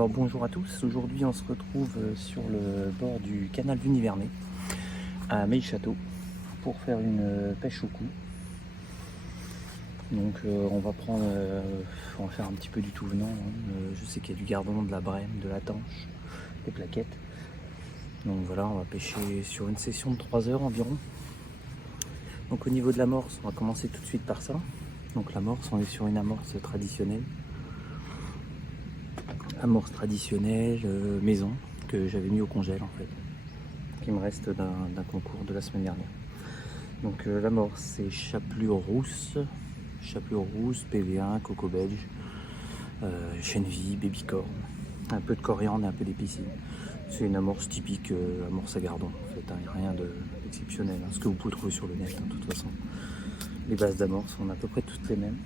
Alors bonjour à tous, aujourd'hui on se retrouve sur le bord du canal du Nivernais à Meille-Château pour faire une pêche au cou. Donc on va faire un petit peu du tout venant, hein. Je sais qu'il y a du gardon, de la brème, de la tanche, des plaquettes. Donc voilà, on va pêcher sur une session de 3 heures environ. Donc au niveau de l'amorce, on va commencer tout de suite par ça. Donc l'amorce, on est sur une amorce traditionnelle. Amorce traditionnelle, maison, que j'avais mis au congèle en fait, qui me reste d'un concours de la semaine dernière. Donc l'amorce c'est chapelure rousse, PV1, coco belge, chènevis, babycorn, un peu de coriandre et un peu d'épices. C'est une amorce typique, amorce à gardon en fait, hein, il n'y a rien d'exceptionnel, ce que vous pouvez trouver sur le net, de toute façon. Les bases d'amorce, on a à peu près toutes les mêmes.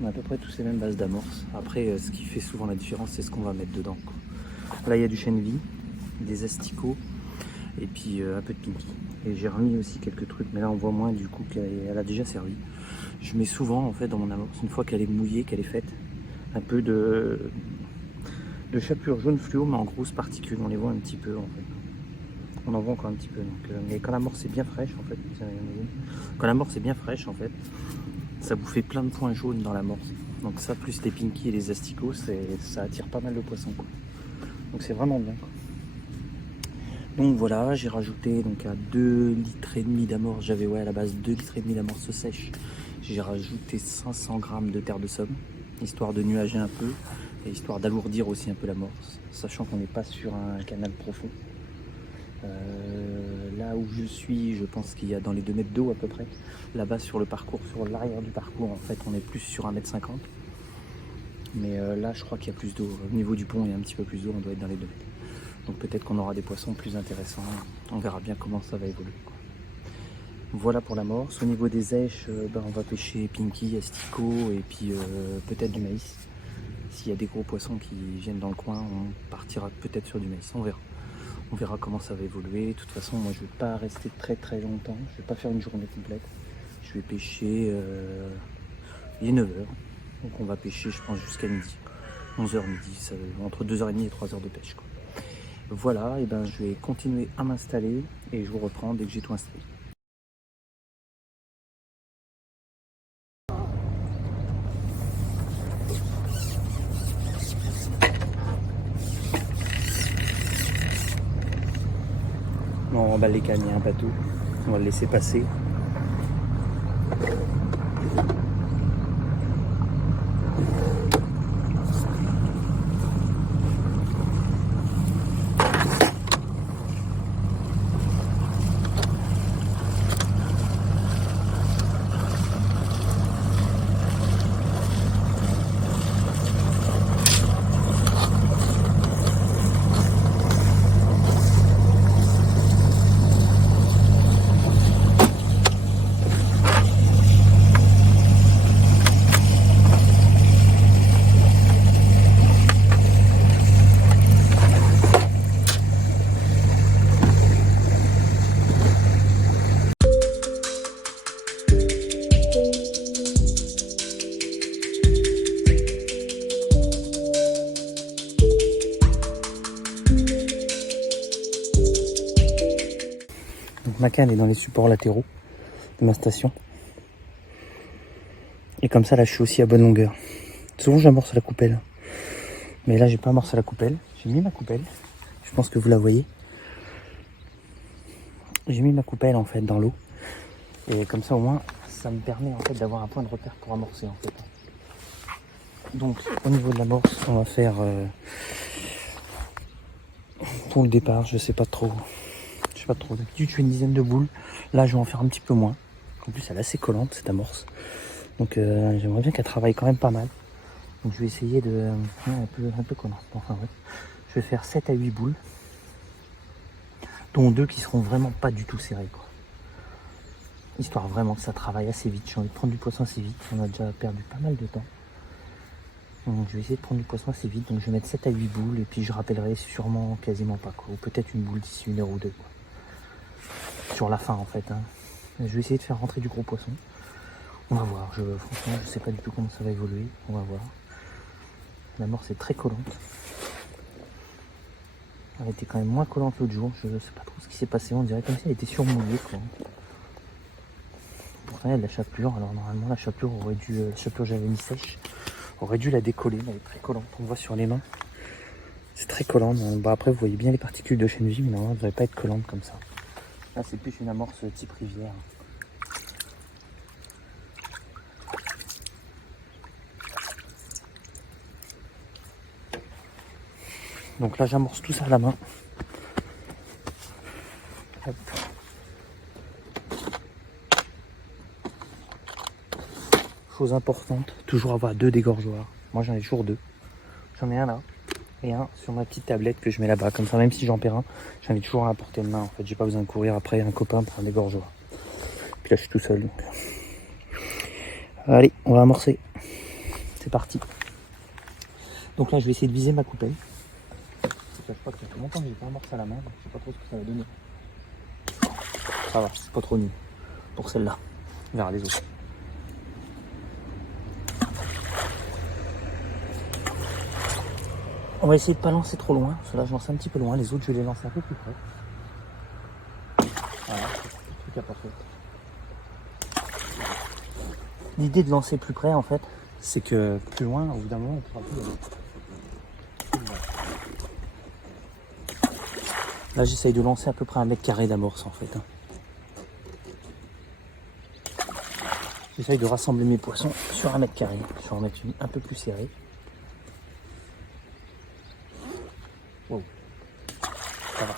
On a à peu près tous les mêmes bases d'amorce. Après, ce qui fait souvent la différence, c'est ce qu'on va mettre dedans, quoi. Là, il y a du chènevis, des asticots et puis un peu de pinky. Et j'ai remis aussi quelques trucs, mais là, on voit moins du coup qu'elle a déjà servi. Je mets souvent, en fait, dans mon amorce, une fois qu'elle est mouillée, qu'elle est faite, un peu de chapelure jaune fluo, mais en grosses particules. On les voit un petit peu, en fait. On en voit encore un petit peu. Donc, mais quand l'amorce est bien fraîche, en fait, ça vous fait plein de points jaunes dans l'amorce. Donc ça, plus les pinky et les asticots, ça attire pas mal de poissons, quoi. Donc c'est vraiment bien, quoi. Donc voilà, j'ai rajouté donc à 2,5 litres d'amorce, j'avais à la base 2,5 litres d'amorce sèche. J'ai rajouté 500 g de terre de somme, histoire de nuager un peu et histoire d'alourdir aussi un peu l'amorce, sachant qu'on n'est pas sur un canal profond. Là où je suis, je pense qu'il y a dans les 2 mètres d'eau à peu près. Là-bas sur le parcours, sur l'arrière du parcours, en fait, on est plus sur 1,50 m. Mais là, je crois qu'il y a plus d'eau. Au niveau du pont, il y a un petit peu plus d'eau, on doit être dans les 2 mètres. Donc peut-être qu'on aura des poissons plus intéressants. On verra bien comment ça va évoluer, quoi. Voilà pour l'amorce. Au niveau des èches, on va pêcher pinky, asticot et puis peut-être du maïs. S'il y a des gros poissons qui viennent dans le coin, on partira peut-être sur du maïs, on verra. On verra comment ça va évoluer. De toute façon, moi, je ne vais pas rester très longtemps. Je ne vais pas faire une journée complète. Je vais pêcher, il est 9 h. Donc on va pêcher, je pense, jusqu'à midi. 11 h midi, ça, entre 2h30 et 3 heures de pêche, quoi. Voilà, et ben je vais continuer à m'installer et je vous reprends dès que j'ai tout installé. Bon, on remballe les cannes, il y a un bateau. On va le laisser passer. Donc ma canne est dans les supports latéraux de ma station. Et comme ça, là, je suis aussi à bonne longueur. Souvent, j'amorce à la coupelle. Mais là, j'ai pas amorcé à la coupelle. J'ai mis ma coupelle. Je pense que vous la voyez. J'ai mis ma coupelle, en fait, dans l'eau. Et comme ça, au moins, ça me permet, en fait, d'avoir un point de repère pour amorcer, en fait. Donc, au niveau de l'amorce, on va faire... pour le départ, je sais pas trop. D'habitude, je fais une dizaine de boules. Là, je vais en faire un petit peu moins. En plus, elle est assez collante, cette amorce. Donc, j'aimerais bien qu'elle travaille quand même pas mal. Donc, je vais essayer de... un peu collante. Enfin, ouais. Je vais faire 7 à 8 boules. Dont 2 qui seront vraiment pas du tout serrées, quoi. Histoire vraiment que ça travaille assez vite. J'ai envie de prendre du poisson assez vite. On a déjà perdu pas mal de temps. Donc, je vais essayer de prendre du poisson assez vite. Donc, je vais mettre 7 à 8 boules. Et puis, je rappellerai sûrement quasiment pas, quoi. Ou peut-être une boule d'ici 1 heure ou 2, quoi. Sur la fin, en fait, hein. Je vais essayer de faire rentrer du gros poisson. On va voir. Franchement, je sais pas du tout comment ça va évoluer. On va voir. L'amorce est très collante. Elle était quand même moins collante l'autre jour. Je sais pas trop ce qui s'est passé. On dirait comme si elle était surmouillée, quoi. Pourtant, il y a de la chapelure. Alors, normalement, la chapelure aurait dû. La chapelure, j'avais mis sèche. Aurait dû la décoller. Mais elle est très collante. On voit sur les mains. C'est très collant. Bah, après, vous voyez bien les particules de chêne vie. Mais normalement, elle ne devrait pas être collante comme ça. Là, c'est plus une amorce type rivière. Donc là, j'amorce tout ça à la main. Hop. Chose importante, toujours avoir 2 dégorgeoirs. Moi, j'en ai toujours 2. J'en ai un là et un sur ma petite tablette que je mets là-bas. Comme ça, même si j'en perds un, j'en ai toujours un à portée de main. En fait, j'ai pas besoin de courir après un copain pour un dégorgeoir. Puis là, je suis tout seul. Donc. Allez, on va amorcer. C'est parti. Donc là, je vais essayer de viser ma coupelle. Je crois que ça fait longtemps que j'ai pas amorcé à la main. Donc je sais pas trop ce que ça va donner. Ça va, c'est pas trop nul pour celle-là. On verra les autres. On va essayer de pas lancer trop loin. Cela, je lance un petit peu loin. Les autres, je vais les lancer un peu plus près. Voilà, c'est le truc à pas faire. L'idée de lancer plus près, en fait, c'est que plus loin, au bout d'un moment, on pourra plus aller. Là, j'essaye de lancer à peu près 1 mètre carré d'amorce, en fait. J'essaye de rassembler mes poissons sur 1 mètre carré. Je vais en mettre une un peu plus serrée. Wow. Ça va.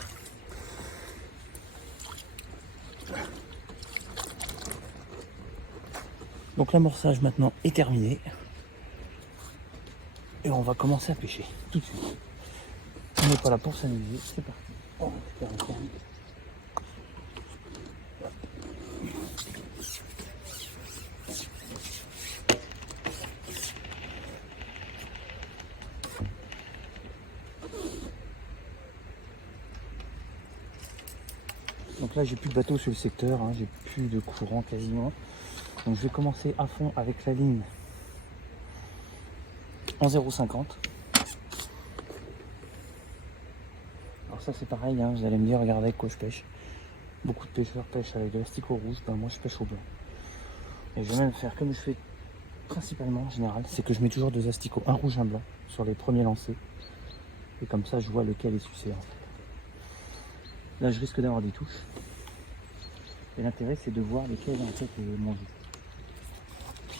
Donc l'amorçage maintenant est terminé. Et on va commencer à pêcher tout de suite. On n'est pas là pour s'amuser, c'est parti. On récupère le canne. Donc là j'ai plus de bateau sur le secteur, hein, j'ai plus de courant quasiment. Donc je vais commencer à fond avec la ligne en 0,50. Alors ça c'est pareil, hein, vous allez me dire, regardez avec quoi je pêche. Beaucoup de pêcheurs pêchent avec de l'asticot rouge, ben moi je pêche au blanc. Et je vais même faire comme je fais principalement en général, c'est que je mets toujours 2 asticots, un rouge, un blanc, sur les premiers lancers. Et comme ça je vois lequel est sucé en fait. Là je risque d'avoir des touches. Et l'intérêt c'est de voir lesquels en fait manger.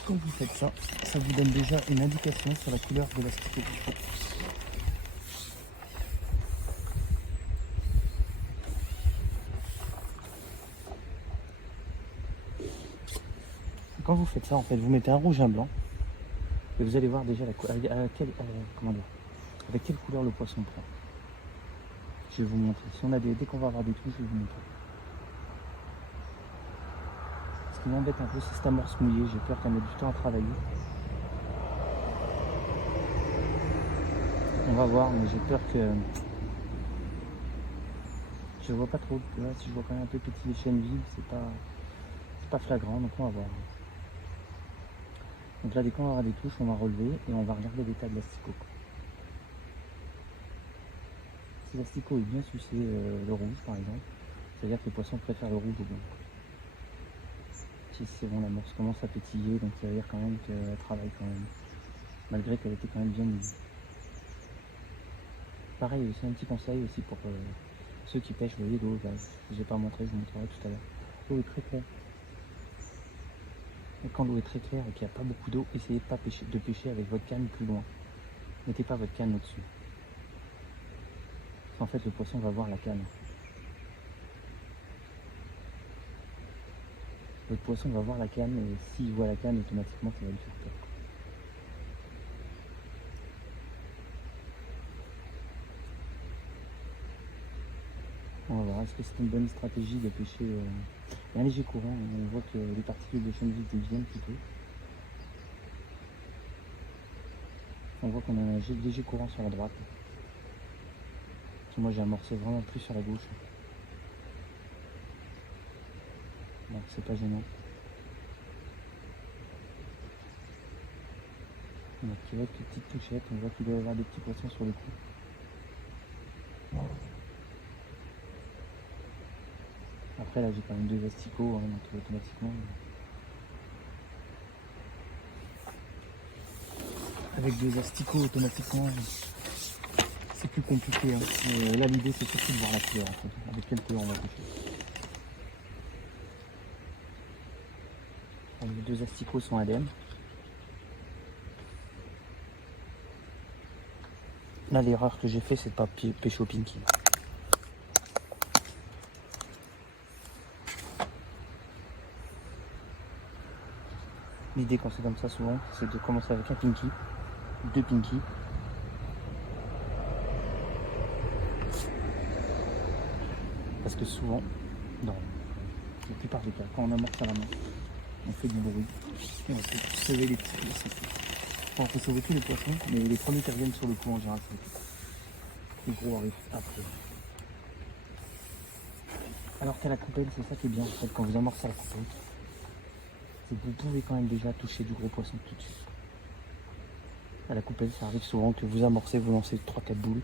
Quand vous faites ça, ça vous donne déjà une indication sur la couleur de l'asticot. Quand vous faites ça, en fait, vous mettez un rouge et un blanc, et vous allez voir déjà avec quelle couleur le poisson prend. Je vais vous montrer. Si on a dès qu'on va avoir des touches, je vais vous montrer. Ce qui m'embête un peu, c'est cette amorce mouillée. J'ai peur qu'elle mette du temps à travailler. On va voir, mais j'ai peur que je vois pas trop. Là, si je vois quand même un peu petit les chaînes vives, c'est pas flagrant, donc on va voir. Donc là, dès qu'on va avoir des touches, on va relever et on va regarder l'état de l'asticot. Si l'asticot est bien sucé, le rouge par exemple, c'est-à-dire que le poisson préfère le rouge au blanc. Si c'est bon, l'amorce commence à pétiller, donc ça veut dire quand même qu'elle travaille quand même, malgré qu'elle était quand même bien mise. Pareil, c'est un petit conseil aussi pour ceux qui pêchent, vous voyez, l'eau, je n'ai pas montré, je vous montrerai tout à l'heure. L'eau est très claire. Et quand l'eau est très claire et qu'il n'y a pas beaucoup d'eau, essayez pas de pêcher avec votre canne plus loin. Mettez pas votre canne au-dessus. En fait, le poisson va voir la canne. Votre poisson va voir la canne et s'il voit la canne, automatiquement, ça va lui faire peur. On va voir, est-ce que c'est une bonne stratégie de pêcher un léger courant? On voit que les particules de chaîne vive déviennent plutôt. On voit qu'on a un léger courant sur la droite. Moi j'ai amorcé vraiment plus sur la gauche. Donc c'est pas gênant. On a tiré avec les petites touchettes, on voit qu'il doit y avoir des petits poissons sur le coup. après là j'ai quand même 2 asticots, hein, donc automatiquement. Avec 2 asticots automatiquement, c'est plus compliqué. Hein. Mais là l'idée c'est surtout de voir la couleur en fait, avec quelle couleur on va pêcher. Les 2 asticots sont ADM. Là l'erreur que j'ai fait c'est de pas pêcher au pinky. L'idée quand c'est comme ça souvent, c'est de commencer avec un pinky, 2 pinky. Parce que souvent, dans la plupart des cas, quand on amorce à la main, on fait du bruit et on peut sauver les petits poissons. Enfin, on peut sauver tous les poissons, mais les premiers qui reviennent sur le coup en général, c'est les petits. Les gros arrivent après. Alors qu'à la coupelle, c'est ça qui est bien en fait, quand vous amorcez à la coupelle, c'est que vous pouvez quand même déjà toucher du gros poisson tout de suite. À la coupelle, ça arrive souvent que vous amorcez, vous lancez 3-4 boules,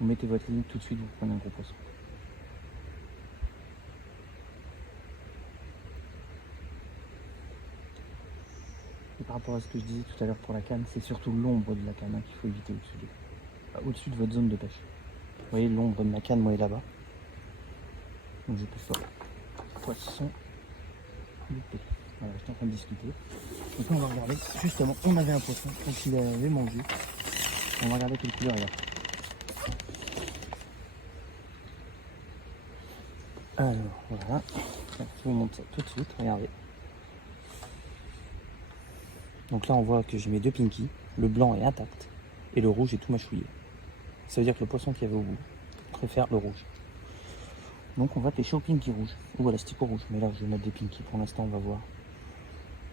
vous mettez votre ligne, tout de suite vous prenez un gros poisson. Et par rapport à ce que je disais tout à l'heure pour la canne, c'est surtout l'ombre de la canne qu'il faut éviter au-dessus de votre zone de pêche. Vous voyez l'ombre de ma canne, moi, est là-bas. Donc je pêche pas. Poisson loupé. Voilà, j'étais en train de discuter. Donc là, on va regarder. Justement, on avait un poisson, donc il avait mangé. On va regarder quelle couleur il a. Alors, voilà. Je vous montre ça tout de suite, regardez. Donc là, on voit que j'ai mes 2 pinky. Le blanc est intact et le rouge est tout mâchouillé. Ça veut dire que le poisson qu'il y avait au bout préfère le rouge. Donc on va pêcher au pinky rouge ou à l'asticot rouge. Mais là, je vais mettre des pinky pour l'instant, on va voir.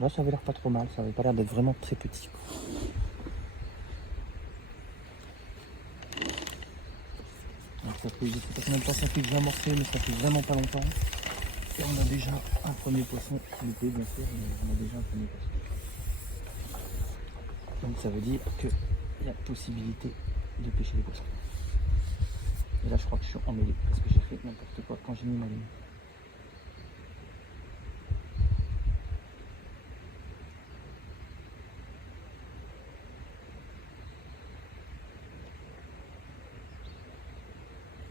Là, ça avait l'air pas trop mal. Ça avait pas l'air d'être vraiment très petit. Donc ça fait, je sais pas combien de temps ça fait que j'ai amorcé, mais ça fait vraiment pas longtemps. Et on a déjà un premier poisson loupé, bien sûr, mais on a déjà un premier poisson. Donc ça veut dire qu'il y a possibilité de pêcher des poissons. Et là je crois que je suis emmêlé parce que j'ai fait n'importe quoi quand j'ai mis ma ligne.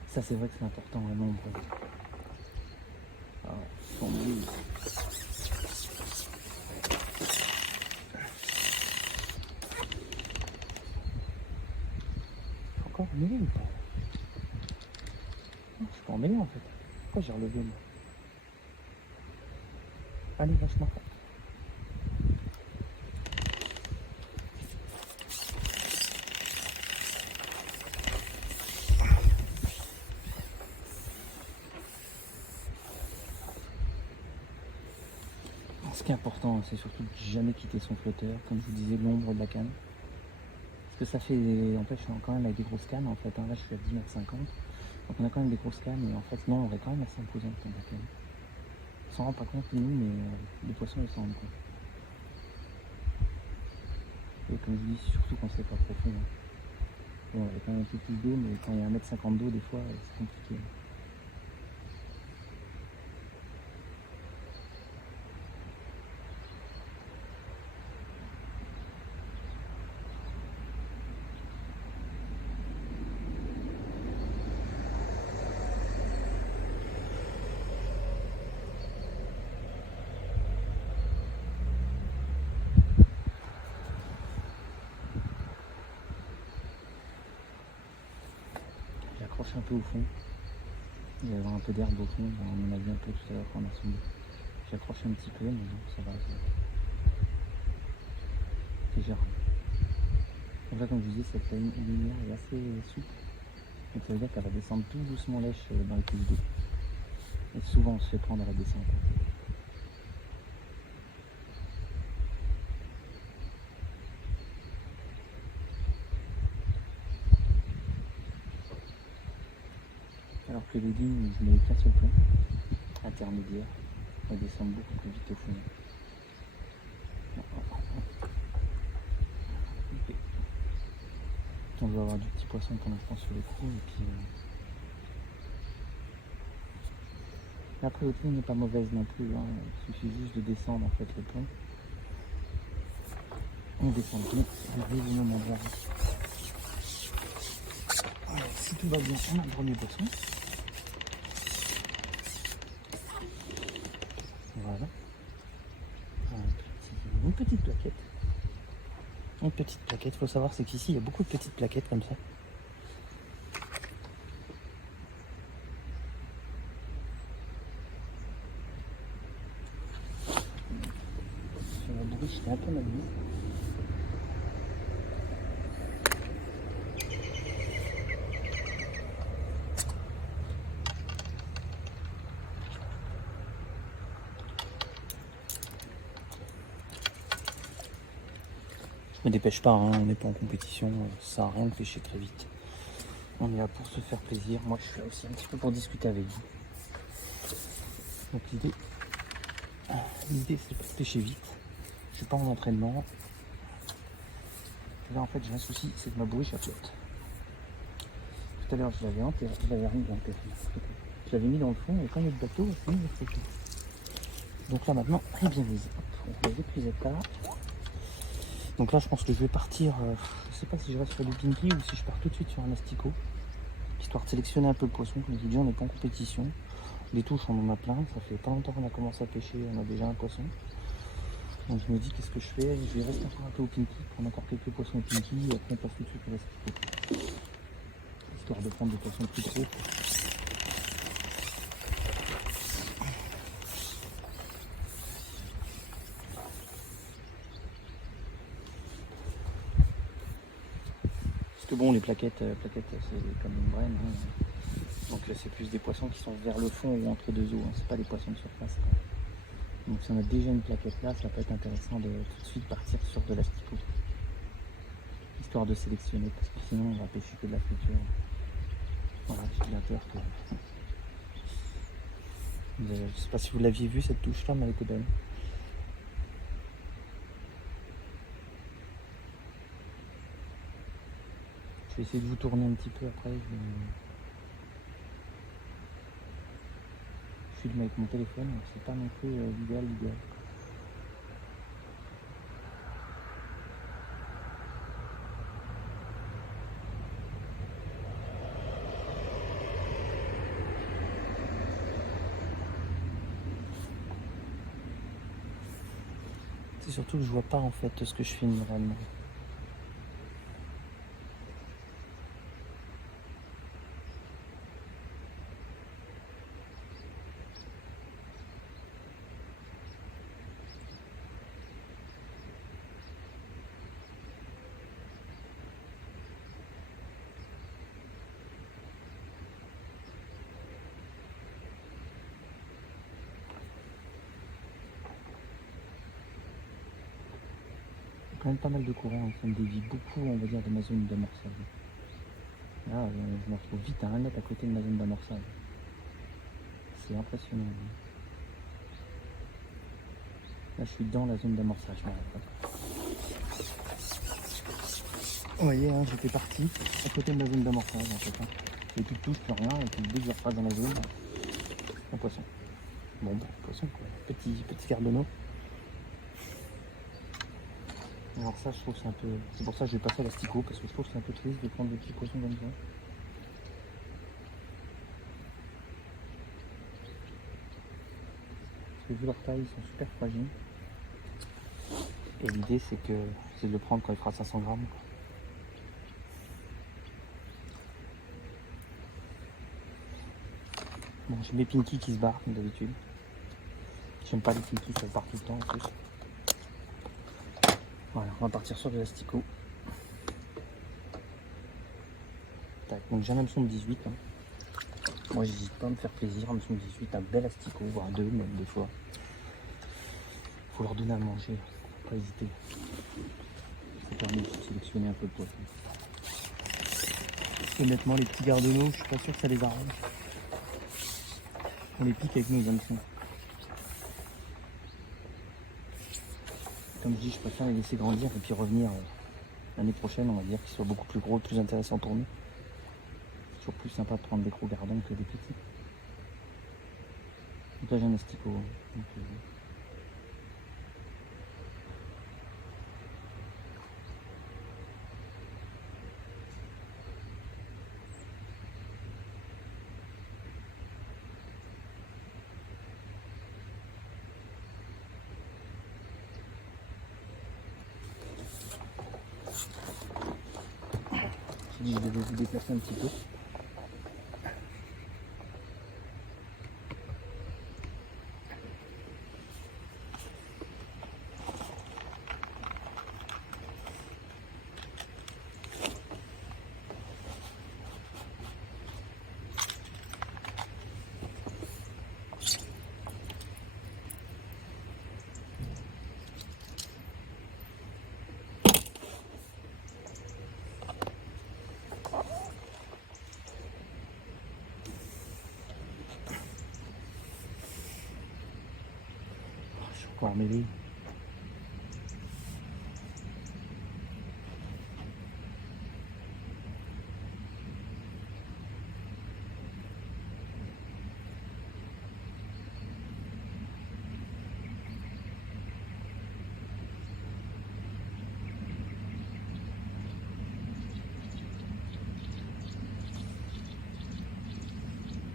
Ça c'est vrai que c'est important, un nombre. Ah, encore emmêlé ou pas? Non, je suis pas emmêlé en fait. Pourquoi j'ai relevé moi? Allez, lâche-moi. Ce qui est important, c'est surtout de jamais quitter son flotteur, comme je vous disais, l'ombre de la canne. Parce que ça fait, en fait, je suis quand même avec des grosses cannes, en fait, hein. Là je suis à 10,50 m. Donc on a quand même des grosses cannes, et en fait, non, on est quand même assez imposante dans la canne. On s'en rend pas compte, nous, mais les poissons, ils s'en rendent compte. Et comme je dis, surtout quand c'est pas profond. Hein. Bon, il y a quand même un peu plus d'eau, mais quand il y a 1,50 m d'eau, des fois, c'est compliqué. J'accroche un peu au fond. Il va y avoir un peu d'herbe au fond, on en a vu un peu tout à l'heure quand on a sondé. J'accroche un petit peu, mais non, ça va. C'est gérable. Donc là, comme je vous dis, cette lumière est assez souple. Donc ça veut dire qu'elle va descendre tout doucement lèche dans les couches d'eau. Et souvent, on se fait prendre à la descente. Alors que les lignes, je mets qu'un seul point intermédiaire. Elles descendent beaucoup plus vite au fond. Okay. On va avoir du petit poisson pour l'instant sur les coups et puis Après, l'autre ligne n'est pas mauvaise non plus. Hein. Il suffit juste de descendre en fait le pont. On descend bien, on arrive au même endroit. Alors, si tout va bien, on a le premier poisson. Voilà. Une petite plaquette. Une petite plaquette. Il faut savoir, c'est qu'ici, il y a beaucoup de petites plaquettes comme ça. Sur la bruche, j'étais un peu mal mis. Je me dépêche pas, hein, on n'est pas en compétition, ça sert à rien de pêcher très vite. On est là pour se faire plaisir. Moi, je suis là aussi un petit peu pour discuter avec vous. Donc l'idée c'est de pêcher vite. Je suis pas en entraînement. Là, en fait, j'ai un souci, c'est que ma bouée, elle flotte. Tout à l'heure, je l'avais mis dans le fond, et quand il y a le bateau, elle s'est mise à flotter. Donc là, maintenant, elle est bien mise. On va dépriser là. Donc là, je pense que je vais partir. Je sais pas si je reste sur du pinky ou si je pars tout de suite sur un asticot, histoire de sélectionner un peu le poisson. Comme je vous dis, on n'est pas en compétition. Les touches, on en a plein. Ça fait pas longtemps qu'on a commencé à pêcher, on a déjà un poisson. Donc je me dis, qu'est-ce que je fais? Je vais rester encore un peu au pinky, prendre encore quelques poissons au pinky, et après on passe tout de suite à l'asticot, histoire de prendre des poissons plus gros. Parce que bon, les plaquettes c'est comme une braine. Hein. Donc c'est plus des poissons qui sont vers le fond ou entre deux eaux. Hein. C'est pas des poissons de surface. Quoi. Donc si on a déjà une plaquette là, ça peut être intéressant de tout de suite partir sur de l'asticot. Histoire de sélectionner, parce que sinon on va pêcher que de la friture. Voilà, j'ai bien peur que... Je sais pas si vous l'aviez vu cette touche là, mais elle était belle. Je vais essayer de vous tourner un petit peu après. Je filme avec mon téléphone, donc c'est pas non plus l'idéal. C'est surtout que je vois pas en fait ce que je filme réellement. Quand même pas mal de courant, hein. Ça me dévie beaucoup, on va dire, de ma zone d'amorçage. Là, je me retrouve vite à 1 mètre à côté de ma zone d'amorçage. C'est impressionnant. Là, je suis dans la zone d'amorçage. Vous voyez, hein, j'étais parti à côté de la zone d'amorçage en fait. Hein. Et puis touche plus rien, et puis dès que je repasse dans la zone, un poisson. Bon, poisson quoi. Petit cardonneau. Alors ça, je trouve que c'est un peu... C'est pour ça que je vais passer à l'asticot, parce que je trouve que c'est un peu triste de prendre des petits poissons comme ça. Parce que vu leur taille, ils sont super fragiles. Et l'idée, c'est de le prendre quand il fera 500 grammes. Bon, j'ai mes pinky qui se barrent, comme d'habitude. J'aime pas les pinky, ça se barre tout le temps en plus. Voilà, on va partir sur de l'asticot. Tac, donc j'ai un hameçon de 18. Hein. Moi, j'hésite pas à me faire plaisir. Hameçon de 18, un bel asticot, voire 2 même des fois. Faut leur donner à manger, faut pas hésiter. Ça permet de sélectionner un peu le poisson. Honnêtement, les petits gardes-d'eau, je suis pas sûr que ça les arrange. On les pique avec nos hameçons. Comme je dis, je préfère les laisser grandir et puis revenir l'année prochaine, on va dire, qu'ils soient beaucoup plus gros, plus intéressants pour nous. C'est toujours plus sympa de prendre des gros gardons que des petits. Donc là j'ai un asticot. Donc, j'ai dit que je devais vous déplacer un petit peu. Je suis encore mêlé.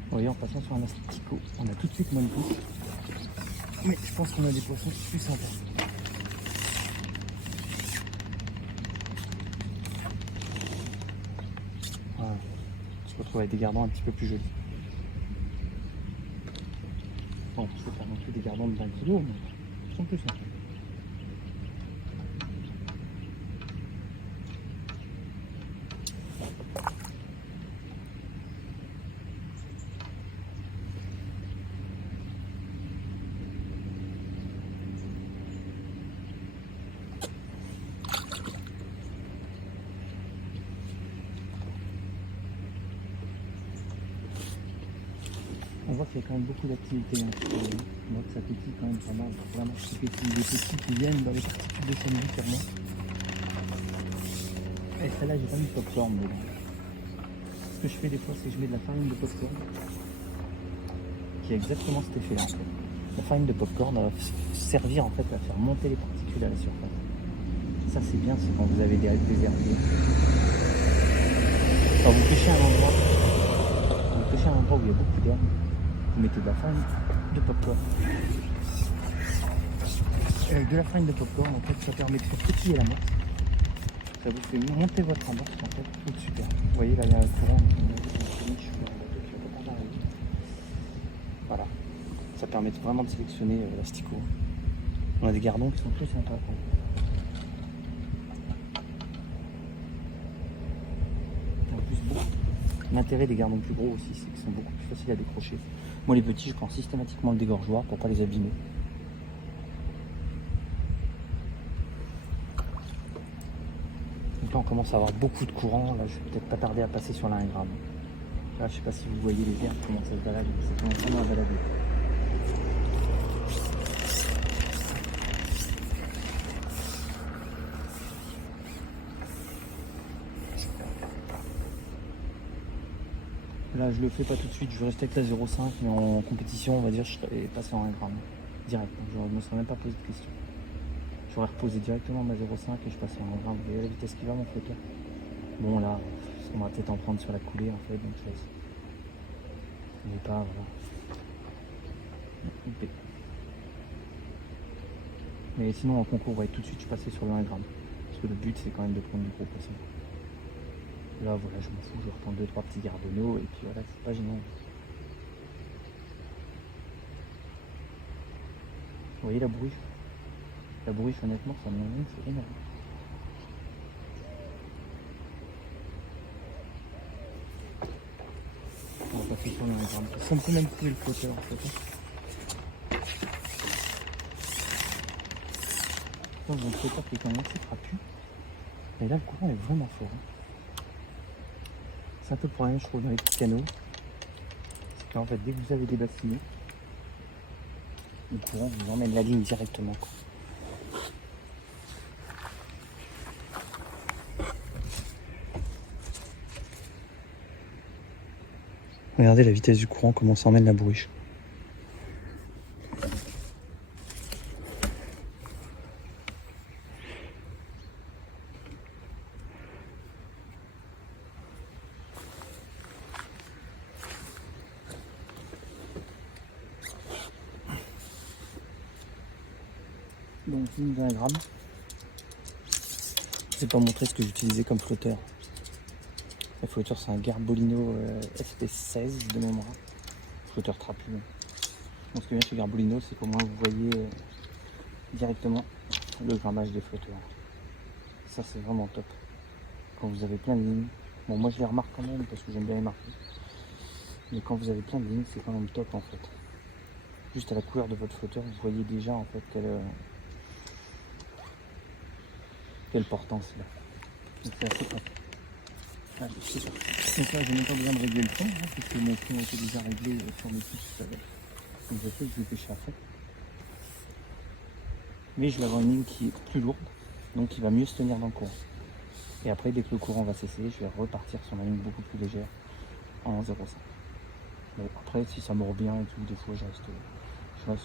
Vous voyez, en passant sur un asticot, on a tout de suite moins de pouces. Mais je pense qu'on a des poissons plus sympas. Voilà. On se retrouve avec des gardons un petit peu plus jolis. Bon, je peux faire non plus des gardons de 20 kg, mais ils sont plus sympas. On voit qu'il y a quand même beaucoup d'activités. Hein. On voit que ça pétille quand même pas mal. Vraiment, c'est pétille. Des petits qui viennent dans les particules de samedi, clairement. Et celle-là, j'ai pas mis de popcorn dedans. Ce que je fais des fois, c'est que je mets de la farine de popcorn qui a exactement cet effet-là. En fait. La farine de popcorn va servir en fait à faire monter les particules à la surface. Ça, c'est bien, c'est quand vous avez des herbiers. Quand vous pêchez à un endroit où il y a beaucoup d'herbe, vous mettez de la farine de popcorn. Et avec de la farine de popcorn, en fait, ça permet de faire pétiller la morse. Ça vous fait monter votre amorce, en fait, tout super. Vous voyez, là, il y a un courant. Voilà. Ça permet vraiment de sélectionner l'asticot. On a des gardons qui sont très sympas. En plus, l'intérêt des gardons plus gros aussi, c'est qu'ils sont beaucoup plus faciles à décrocher. Moi, les petits, je prends systématiquement le dégorgeoir pour pas les abîmer. Donc là, on commence à avoir beaucoup de courant. Là, je vais peut-être pas tarder à passer sur la 1 gramme. Là, je sais pas si vous voyez les herbes, comment ça se balade. Ça commence vraiment à balader. Là, je le fais pas tout de suite, je vais rester avec la 0,5, mais en compétition, on va dire, je serais passé en 1 gramme. Direct, je ne me serais même pas posé de questions. J'aurais reposé directement ma 0,5 et je passais en 1 gramme. Vous voyez la vitesse qui va, mon flotteur. Bon, là, on va peut-être en prendre sur la coulée, en fait, donc je laisse. Mais pas, voilà. Mais sinon, en concours, on va être tout de suite, je passais sur le 1 gramme. Parce que le but, c'est quand même de prendre du gros poisson. Là, voilà, je m'en fous, je reprends 2-3 petits gardonneaux et puis voilà, c'est pas gênant. Vous voyez la bruche? La bruche, honnêtement, ça me c'est énorme. On va passer sur le 1 gramme. On peut même couper le flotteur en fait. J'ai un flotteur qui est quand même assez trapu. Et là, le courant est vraiment fort. Hein. C'est un peu le problème, je trouve, dans les petits canaux. C'est qu'en fait, dès que vous avez des bassinets, le courant vous emmène la ligne directement. Quoi. Regardez la vitesse du courant, comment s'emmène la bourriche. Donc ligne d'1 gramme. Je vais pas montrer ce que j'utilisais comme flotteur. Le flotteur c'est un Garbolino FP16 de mémoire. Flotteur trapu. Donc ce qui est bien chez Garbolino, c'est qu'au moins vous voyez directement le grammage des flotteurs. Ça c'est vraiment top. Quand vous avez plein de lignes. Bon moi je les remarque quand même parce que j'aime bien les marquer. Mais quand vous avez plein de lignes, c'est quand même top en fait. Juste à la couleur de votre flotteur, vous voyez déjà en fait quelle portance il a. Donc c'est assez pratique. Ah, c'est ça. Donc là, j'ai même pas besoin de régler le fond, hein, puisque mon fond était déjà réglé sur mes pouces. Donc je sais que je vais pêcher à fond. Mais je vais avoir une ligne qui est plus lourde, donc qui va mieux se tenir dans le courant. Et après, dès que le courant va cesser, je vais repartir sur ma ligne beaucoup plus légère en 0,5. Bon, après, si ça mord bien et tout, des fois je reste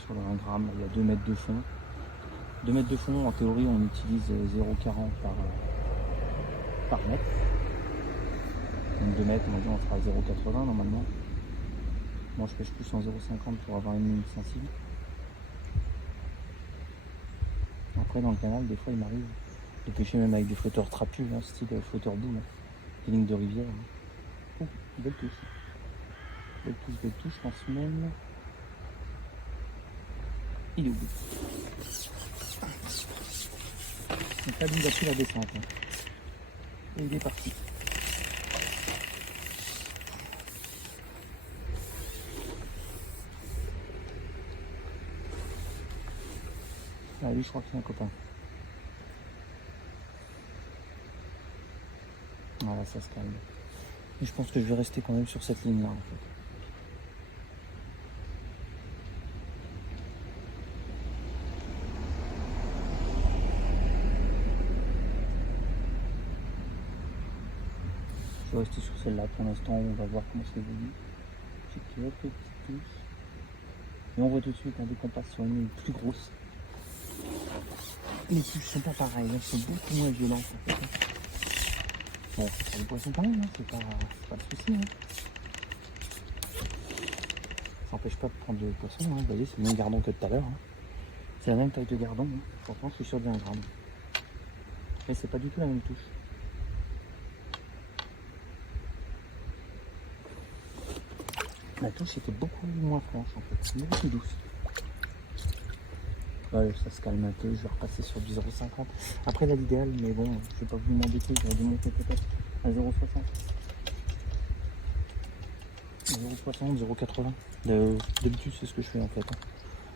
sur le 1 gramme. Il y a 2 mètres de fond. 2 mètres de fond, en théorie, on utilise 0,40 par mètre. Donc 2 mètres, on fera 0,80 normalement. Moi je pêche plus en 0,50 pour avoir une ligne sensible. Après dans le canal, des fois il m'arrive de pêcher même avec des flotteurs trapus, hein, style flotteur boule, hein, des lignes de rivière. Hein. Oh, belle touche. Belle touche, je pense même. Il est au bout. Donc là, il a pris la descente. Hein. Et il est parti. Ah, lui, je crois que c'est un copain. Voilà, ça se calme. Et je pense que je vais rester quand même sur cette ligne-là, en fait. Je vais rester sur celle-là pour l'instant, on va voir comment ça évolue. J'ai quelques petites touches. Et on voit tout de suite, hein, dès qu'on passe sur une ligne plus grosse, les touches sont pas pareilles, elles sont beaucoup moins violentes en fait. Bon, c'est le poisson quand même, hein, c'est pas le souci. Hein. Ça n'empêche pas de prendre le poisson, hein. Vous voyez, c'est le même gardon que tout à l'heure. Hein. C'est la même taille de gardon, hein. Pourtant je suis sur du 1 gramme. Mais c'est pas du tout la même touche. La touche était beaucoup moins franche en fait, beaucoup plus douce. Ouais, ça se calme un peu, je vais repasser sur du 0,50. Après là l'idéal, mais bon, je vais pas vous m'embêter, j'aurais dû monter peut-être à 0,60. 0,60, 0,80. D'habitude c'est ce que je fais en fait.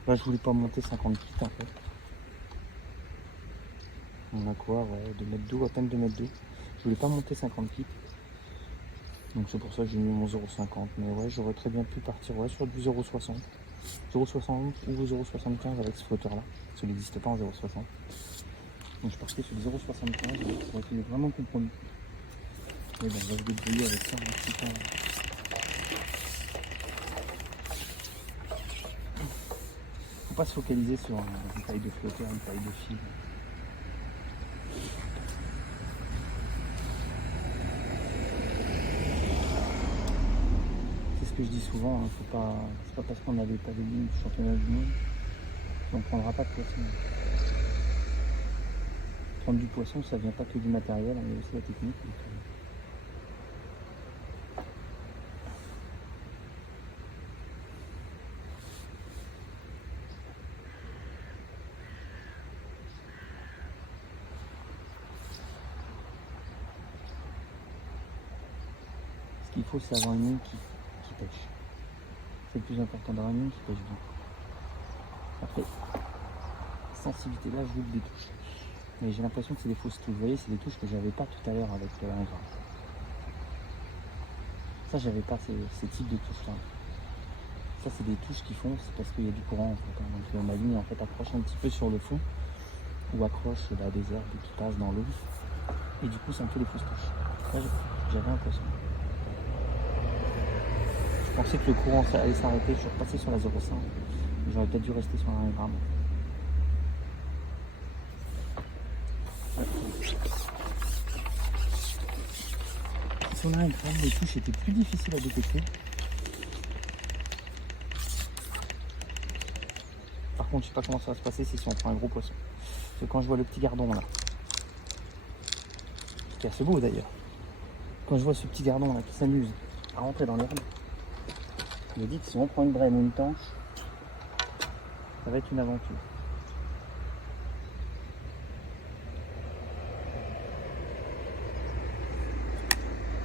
Là je voulais pas monter 50 pieds en fait. On a quoi, ouais, 2 mètres d'eau, à peine 2 mètres d'eau. Je voulais pas monter 50 pieds. Donc c'est pour ça que j'ai mis mon 0,50. Mais ouais, j'aurais très bien pu partir ouais, sur du 0,60. 0,60 ou 0,75 avec ce flotteur là. Ça n'existe pas en 0,60. Donc je partais sur 0,75 pour essayer de vraiment compromis. Et bon, on va se débrouiller avec ça un petit peu. Faut pas se focaliser sur une taille de flotteur, une taille de fil. C'est ce que je dis souvent, hein, faut pas, c'est pas parce qu'on a des tas de lignes du championnat du monde qu'on ne prendra pas de poisson. Prendre du poisson, ça vient pas que du matériel, mais aussi la technique. Donc, ce qu'il faut, c'est avoir une ligne qui pêche. C'est le plus important d'avoir une ligne qui pêche bien. Après, sensibilité, là je loupe des touches. Mais j'ai l'impression que c'est des fausses touches. Vous voyez, c'est des touches que j'avais pas tout à l'heure avec le 1 gramme. Ça, j'avais pas ces types de touches là. Ça, c'est des touches qui font, c'est parce qu'il y a du courant en fait. Donc ma ligne en fait accroche un petit peu sur le fond ou accroche des herbes qui passent dans l'eau. Et du coup, c'est un peu des fausses touches. Là, j'avais un poisson. Je pensais que le courant allait s'arrêter. Je suis repassé sur la 0,5. J'aurais peut-être dû rester sur un 1 gramme. Si on a 1 gramme, les touches étaient plus difficiles à détecter. Par contre, je sais pas comment ça va se passer si on prend un gros poisson. Parce que quand je vois le petit gardon là, qui est assez beau d'ailleurs, quand je vois ce petit gardon là qui s'amuse à rentrer dans l'herbe, je me dis que si on prend une brème ou une tanche, ça va être une aventure.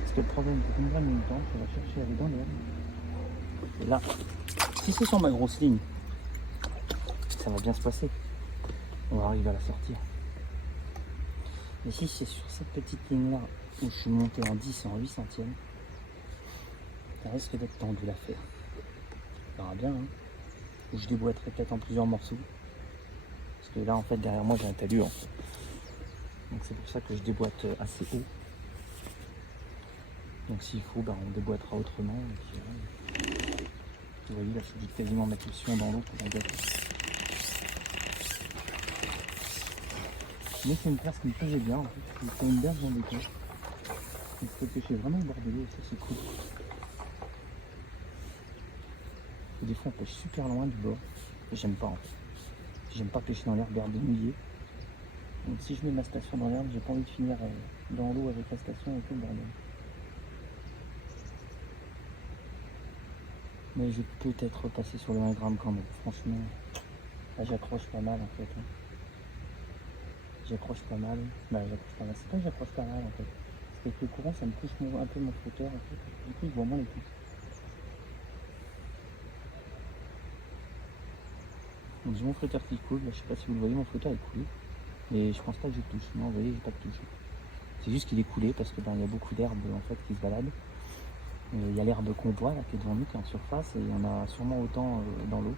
Parce que le problème, c'est qu'une brème ou une tanche, on va chercher à aller dans l'herbe. Et là, si c'est sur ma grosse ligne, ça va bien se passer. On va arriver à la sortir. Mais si c'est sur cette petite ligne là où je suis monté en 10 et en 8 centièmes, ça risque d'être tendu l'affaire. On verra bien, hein. Ou je déboîterai peut-être en plusieurs morceaux. Parce que là en fait derrière moi j'ai un talus en fait. Donc c'est pour ça que je déboîte assez haut. Donc s'il faut, ben, on déboîtera autrement. Et puis, vous voyez là je suis obligé de quasiment mettre le sion dans l'eau pour déboîter. Mais c'est une place qui me plaisait bien en fait. C'est une berge dans les coins. Il faut pêcher vraiment au bord de l'eau et ça c'est cool. Et des fois on pêche super loin du bord. Et j'aime pas en fait. J'aime pas pêcher dans l'herbe mouillée. Donc si je mets ma station dans l'herbe, j'ai pas envie de finir dans l'eau avec la station et tout le bordel. Mais je peux peut-être passer sur le 1 gramme quand même. Franchement, là j'accroche pas mal en fait. J'accroche pas mal. Bah j'accroche pas mal. C'est pas que j'accroche pas mal en fait. Parce qu'avec le courant ça me pousse un peu mon flotteur en fait. Du coup je vois moins les touches. Donc j'ai mon flotteur qui coule. Là, je sais pas si vous le voyez, mon flotteur est coulé. Mais je pense pas que je touche. Non, vous voyez, j'ai pas de touche. C'est juste qu'il est coulé parce que il y a beaucoup d'herbes en fait qui se baladent. Il y a l'herbe qu'on voit là qui est devant nous, qui est en surface, et il y en a sûrement autant dans l'eau.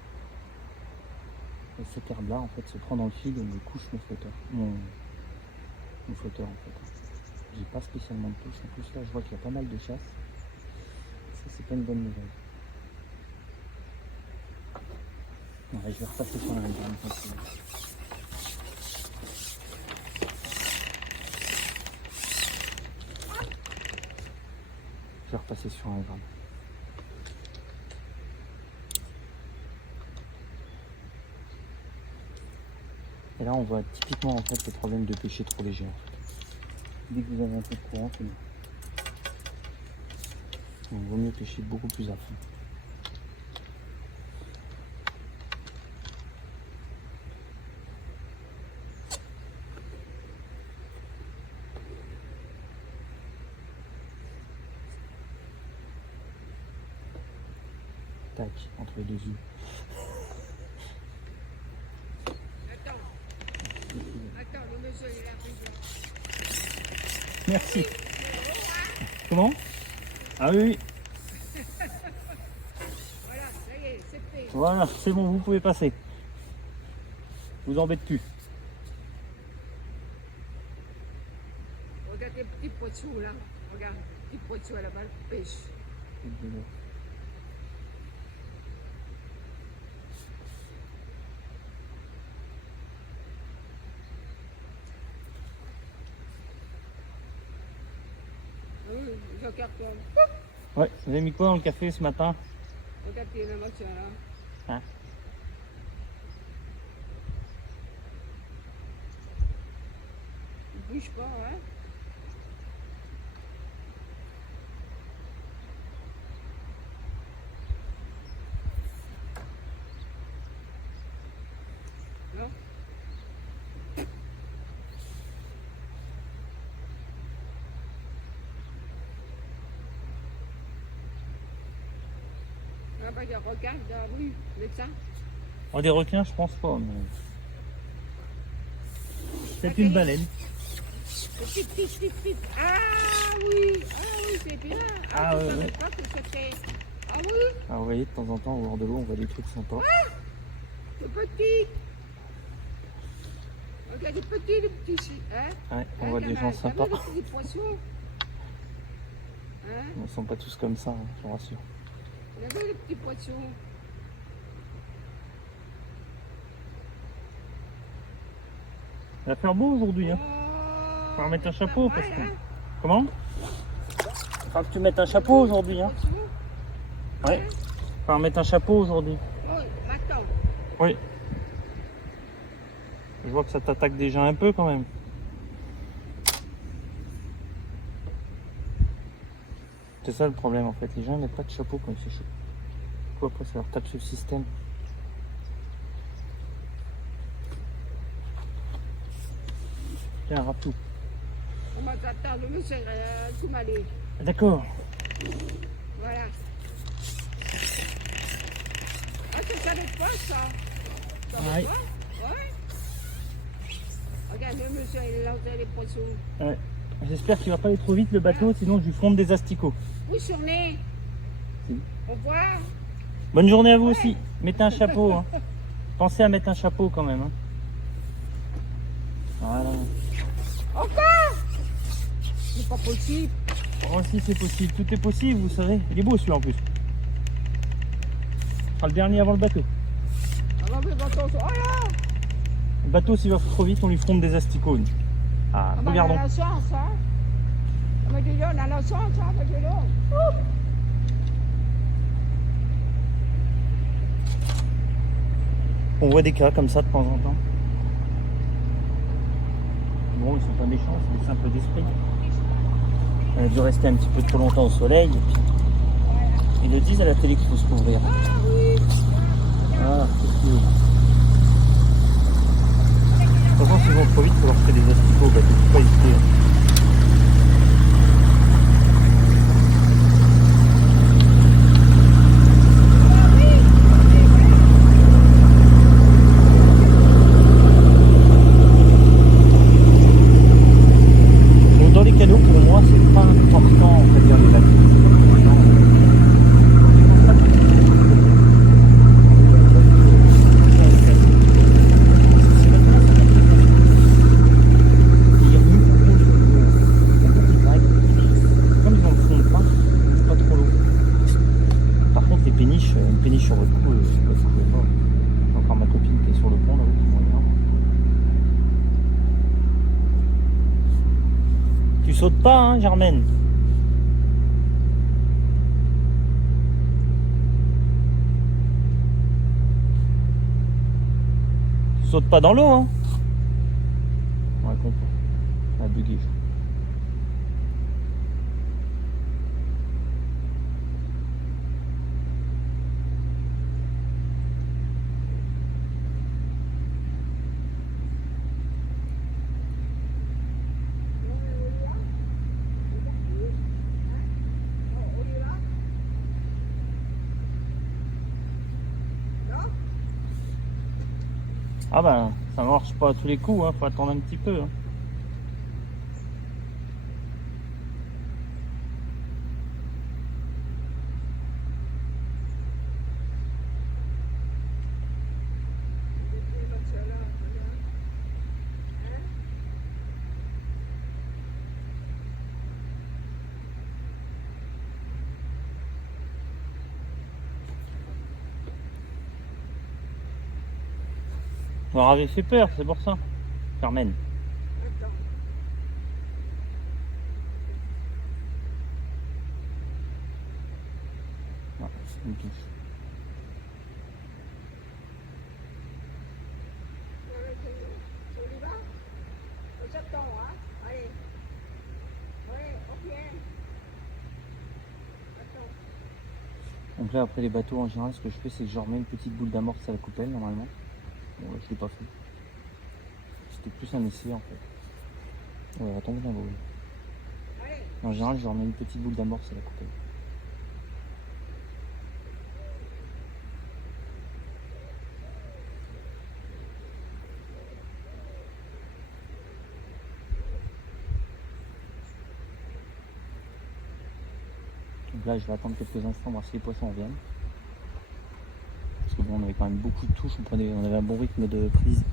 Et cette herbe là en fait se prend dans le fil et me couche mon flotteur. Mon flotteur en fait. J'ai pas spécialement de touche. En plus là je vois qu'il y a pas mal de chasse. Ça c'est pas une bonne nouvelle. Ouais, je vais repasser sur la rivière. Je vais repasser sur un gramme. Et là on voit typiquement en fait le problème de pêcher trop léger en fait. Dès que vous avez un peu de courant, c'est bon. Donc, il vaut mieux pêcher beaucoup plus à fond. Tac, entre les deux yeux. Attends, le monsieur il est arrivé. Merci. Comment? Ah oui, oui. Voilà, ça y est, c'est fait. Voilà, c'est bon, vous pouvez passer. Vous embêtez plus. Regarde les petits poissons là. Regarde, les petits poissons là-bas, pêche. Oui, regarde, Ouais, vous avez mis quoi dans le café ce matin? regarde les machin là. Hein? Il bouge pas, hein. Non? Ah bah, regarde, oui, médecin. Oh, des requins, je pense pas. Mais... c'est une baleine. Petit. Ah oui, c'est bien. Ah, je ouais, savais ouais. pas que c'était. Ah oui, Alors, vous voyez, de temps en temps, au bord de l'eau, on voit des trucs sympas. c'est petit. Regarde les petits ici. Hein? Ouais, on voit des gens sympas. Les petits poissons. Hein? Ils ne sont pas tous comme ça, hein, je vous rassure. Regardez les petits poissons. Il va faire beau aujourd'hui, hein. Oh, Faut remettre un pas chapeau mal, parce que. hein? Comment? Faut que tu mettes un chapeau aujourd'hui, hein. Ouais. Faut remettre un chapeau aujourd'hui. Oh, attends. Oui. Je vois que ça t'attaque déjà un peu quand même. C'est ça le problème en fait. Les gens n'ont pas de chapeau quand il fait chaud. Du coup, après, ça leur tape sur le système. Tiens, rappelou. On m'a t'attendre, le monsieur, tout m'aller. D'accord. Voilà. Ah, c'est ça de quoi, ça? Ça de Ouais. quoi? Ouais. Regarde, le monsieur, il lance les poissons. Ouais. J'espère qu'il va pas aller trop vite le bateau, sinon je lui fonde des asticots. Où sur nez? Si. Au revoir. Bonne journée à vous aussi. Mettez un chapeau. Hein. Pensez à mettre un chapeau quand même. Hein. Voilà. Encore? C'est pas possible. Oh si c'est possible, tout est possible, vous savez. Il est beau celui-là en plus. Ce sera le dernier avant le bateau. Avant le bateau, oh là! Le bateau s'il va trop vite, on lui fronde des asticots. Ah, Ah bah, on regardons. a la chance, hein? Ah bah, dis donc, on a la chance, hein? Bah, dis donc. Ouh. On voit des cas comme ça de temps en temps. Bon, ils sont pas méchants, c'est des simples d'esprit. On a dû rester un petit peu trop longtemps au soleil. Et puis... Ils le disent à la télé qu'il faut se couvrir. Ah oui! Ah, c'est cool. De toute façon, s'ils vont trop vite, il faut leur faire des asticots au bateau. Faut pas hésiter. Donc, dans les canaux, pour moi, c'est pas important en fait, de faire des lacs. Une péniche sur votre cou, est mort. J'ai encore ma copine qui est sur le pont là-haut qui me regarde. Tu sautes pas, hein, Germaine? Tu sautes pas dans l'eau, hein? Ouais, comprends. Elle a bugué. Ah ben, ça marche pas à tous les coups, hein, faut attendre un petit peu. Hein. Vous leur avez fait peur, c'est pour ça, Carmen. Attends. Ouais, c'est une touche. On y va? On s'attend, hein? Allez. Ouais, ok. Attends. Donc là, après les bateaux, en général, ce que je fais, c'est que je remets une petite boule d'amorce à la coupelle, normalement. Bon, là, je l'ai pas fait. C'était plus un essai, en fait. Ouais, elle va tomber dans l'eau. Allez. En général, je remets une petite boule d'amorce à la coupelle. Donc là, je vais attendre quelques instants, voir si les poissons reviennent. Parce que bon, on avait quand même beaucoup de touches, on avait un bon rythme de prise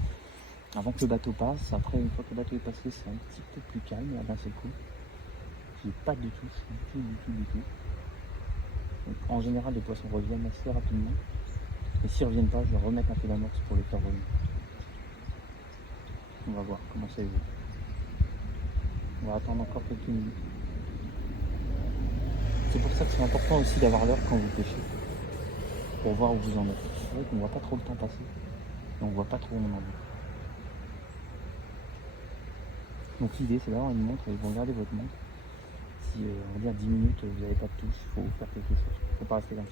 avant que le bateau passe. Après, une fois que le bateau est passé, c'est un petit peu plus calme, là, d'un seul coup. J'ai pas de touches, du tout. Donc, en général, les poissons reviennent assez rapidement. Et s'ils reviennent pas, je vais remettre un peu d'amorce pour les faire revenir. On va voir comment ça évolue. On va attendre encore quelques minutes. C'est pour ça que c'est important aussi d'avoir l'heure quand vous pêchez. Pour voir où vous en êtes. C'est vrai qu'on voit pas trop le temps passer. Et on voit pas trop où on en est. Donc l'idée c'est d'avoir une montre et vous regardez votre montre. Si on va dire 10 minutes vous n'avez pas de touche, il faut faire quelque chose. Il ne faut pas rester comme ça.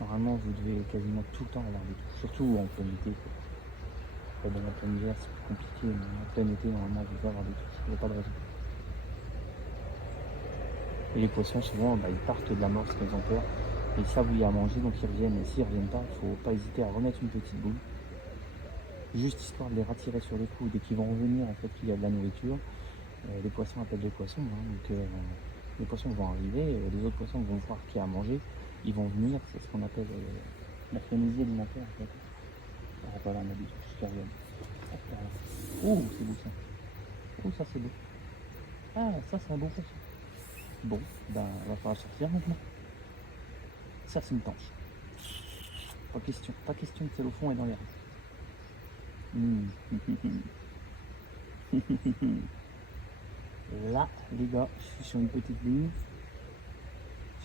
Normalement vous devez quasiment tout le temps avoir des touches, surtout en plein été. Bon, en plein hiver c'est plus compliqué, mais en plein été normalement vous devez avoir des touches, il n'y a pas de raison. Et les poissons souvent ils partent de la mort parce qu'ils ont peur. Et ils savent où il y a à manger, donc ils reviennent. Et s'ils ne reviennent pas, il ne faut pas hésiter à remettre une petite boule. Juste histoire de les rattirer sur les coups. Dès qu'ils vont revenir, en fait, qu'il y a de la nourriture, les poissons appellent des poissons. Hein, donc les poissons vont arriver, les autres poissons vont voir qu'il y a à manger. Ils vont venir, c'est ce qu'on appelle la frénésie alimentaire, en fait. Ah, voilà, on a des touches qui reviennent. Oh, c'est beau ça. Oh, ça c'est beau. Ah, ça c'est un beau poisson. Bon, ben, il va falloir sortir maintenant. Ça c'est une tanche. Pas question que c'est au fond et dans l'air. Là, les gars, je suis sur une petite ligne.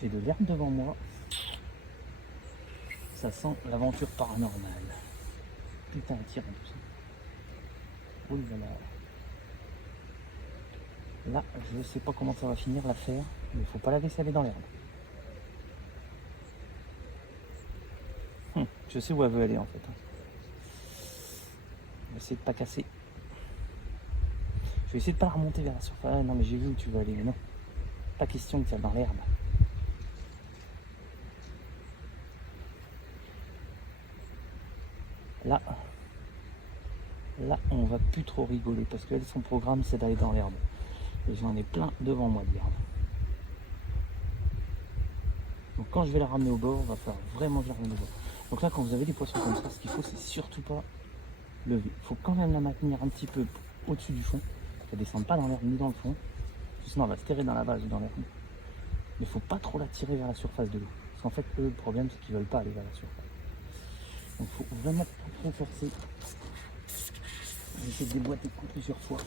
J'ai de l'herbe devant moi. Ça sent l'aventure paranormale. Putain, attirant tout ça. Oh là là. Là, je sais pas comment ça va finir l'affaire, mais il faut pas la laisser aller dans l'herbe. Je sais où elle veut aller en fait. Je vais essayer de pas casser. Je vais essayer de pas la remonter vers la surface. Ah, non mais j'ai vu où tu veux aller, mais non. Pas question que tu ailles dans l'herbe. Là, on va plus trop rigoler parce que son programme c'est d'aller dans l'herbe. Et j'en ai plein devant moi d'herbe. Donc quand je vais la ramener au bord, il va falloir vraiment que je la ramène au bord. Donc là, quand vous avez des poissons comme ça, ce qu'il faut, c'est surtout pas lever. Il faut quand même la maintenir un petit peu au-dessus du fond. Elle ne descende pas dans l'herbe ni dans le fond. Sinon, elle va se terrer dans la base ou dans l'herbe. Mais il ne faut pas trop la tirer vers la surface de l'eau. Parce qu'en fait, eux, le problème, c'est qu'ils ne veulent pas aller vers la surface. Donc il faut vraiment pas trop forcer. J'essaie de déboîter plusieurs fois.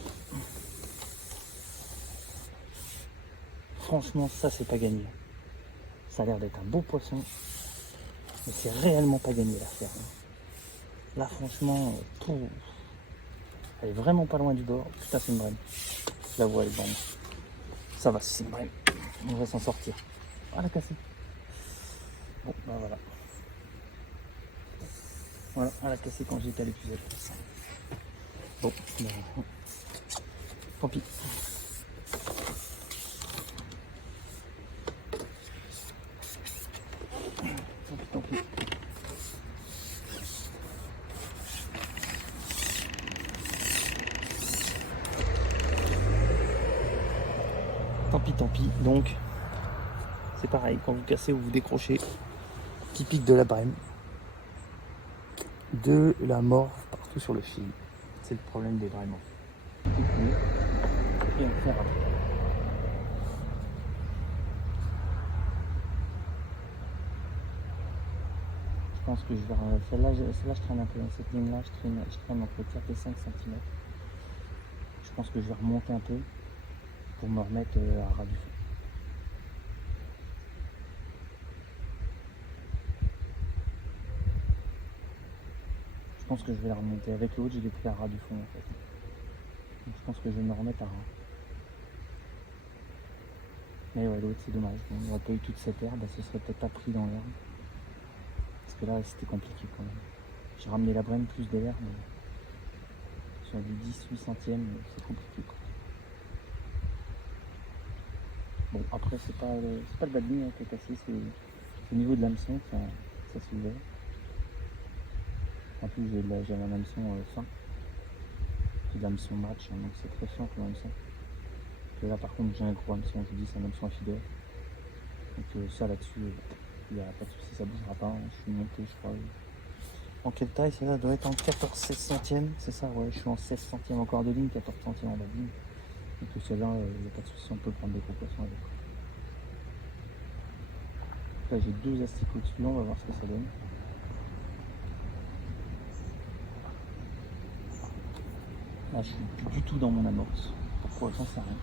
Franchement, ça, c'est pas gagné. Ça a l'air d'être un beau poisson. Mais c'est réellement pas gagné l'affaire. Là, franchement, elle est vraiment pas loin du bord. Putain, c'est une brème. Je la vois, elle est grande. Ça va, si c'est une brème. On va s'en sortir. Ah, la cassée. Bon, bah voilà. Voilà, elle a cassé quand j'étais à l'épuisette. Bon, bah, tant pis. Tant pis. Tant pis. Donc, c'est pareil, quand vous cassez ou vous décrochez, typique de la brème, de la morve partout sur le fil. C'est le problème des brèmes. Et on fait après. Je pense que je vais. Celle-là, je traîne un peu. Dans cette ligne-là, je traîne entre 4 et 5 cm. Je pense que je vais remonter un peu pour me remettre à ras du fond. Je pense que je vais la remonter. Avec l'autre, j'ai pris à ras du fond en fait. Donc, je pense que je vais me remettre à ras. Mais ouais, l'autre, c'est dommage. On n'aurait pas eu toute cette herbe, elle se serait peut-être pas pris dans l'herbe. Parce que là, c'était compliqué quand même. J'ai ramené la brème plus de l'herbe. Sur du 10-8 centièmes, c'est compliqué quoi. Bon, après, c'est pas le bas de ligne qui est cassé, c'est au niveau de l'hameçon, ça s'est ouvert. En plus, j'ai un hameçon fin. J'ai de l'hameçon match, hein, donc c'est très fin comme hameçon. Là, par contre, j'ai un gros hameçon, je vous dis, c'est un hameçon à fidèle. Donc, ça là-dessus, il n'y a pas de souci, ça ne bougera pas. Hein. Je suis monté, je crois. En quelle taille ça doit être en 14-16 centièmes, c'est ça? Ouais, je suis en 16 centièmes encore de ligne, 14 centièmes en bas de ligne. Donc, celle-là, il n'y a pas de souci, on peut prendre des gros poissons avec. Là, j'ai 2 asticots dessus, on va voir ce que ça donne. Là, je suis plus du tout dans mon amorce. Pourquoi? J'en sais rien.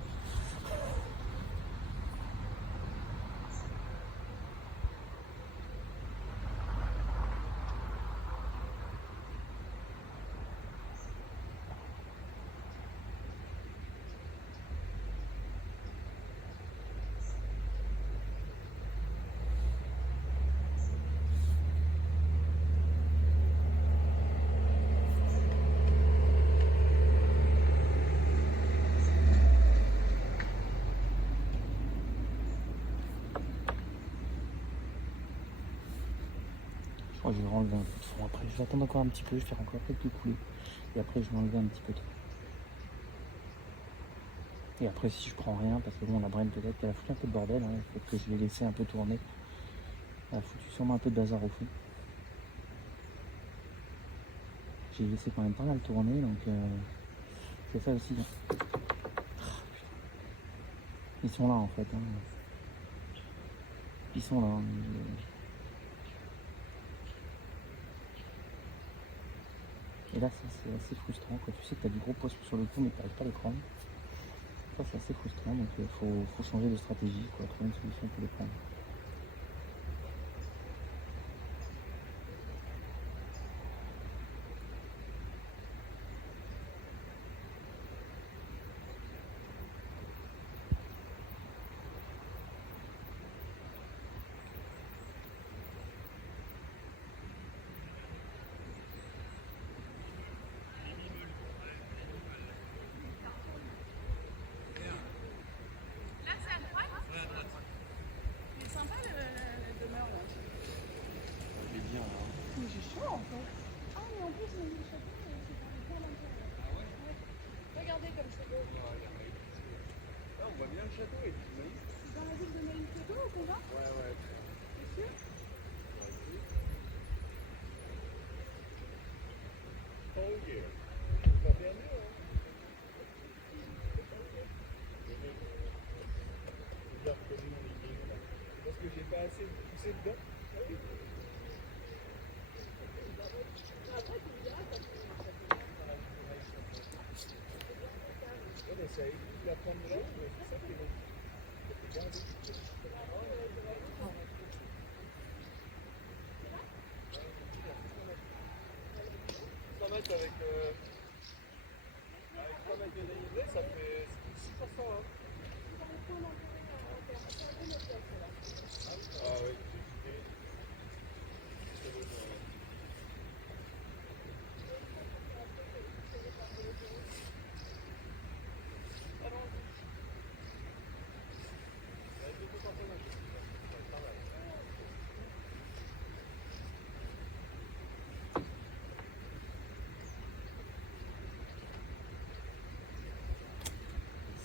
Oh, je vais enlever un peu de fond après. Je vais attendre encore un petit peu, je vais faire encore quelques coulées. Et après, je vais enlever un petit peu de fond. Et après, si je prends rien, parce que bon, la braine peut-être qu'elle a foutu un peu de bordel, hein, peut-être que je l'ai laissé un peu tourner. Elle a foutu sûrement un peu de bazar au fond. J'ai laissé quand même pas mal tourner, donc c'est ça aussi. Hein. Ils sont là en fait. Hein. Ils sont là. Hein. Et là, ça c'est assez frustrant. Quand tu sais que tu as du gros poisson sur le coup, mais tu n'arrives pas à les prendre. Ça, c'est assez frustrant. Donc, il faut changer de stratégie, quoi, trouver une solution pour les prendre. Regardez comme c'est beau. Ah, on voit bien le château et tout, oui. Dans la ville de Maïs-Château, qu'on va? Ouais, ouais. C'est sûr? Oh yeah. Ça va bien mieux, hein. Regarde comme nous on est bien, là. Parce que j'ai pas assez poussé dedans. Ah oui. Après, tu me diras quand tu Ouais, mais ça évite la prendre là, mais c'est ça qui est bon. C'est bien dit. Avec 3 mètres de dénivelé, ça fait 6%. Hein. Ah oui.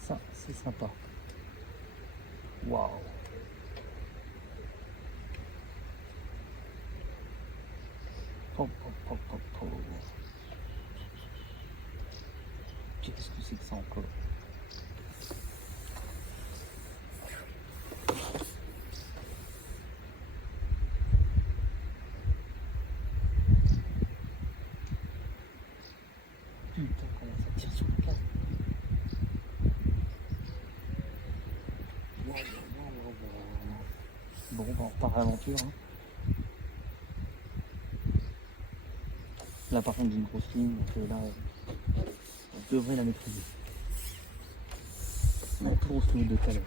Ça, c'est sympa. Waouh. Hop, hop, hop, hop, hop. Qu'est-ce que c'est que ça encore? Putain, comment ça tire sur le cadre. Bon, on repart à l'aventure. Hein. Là, par contre, j'ai une grosse ligne, donc là, on devrait la maîtriser. La plus grosse ligne de tout à l'heure.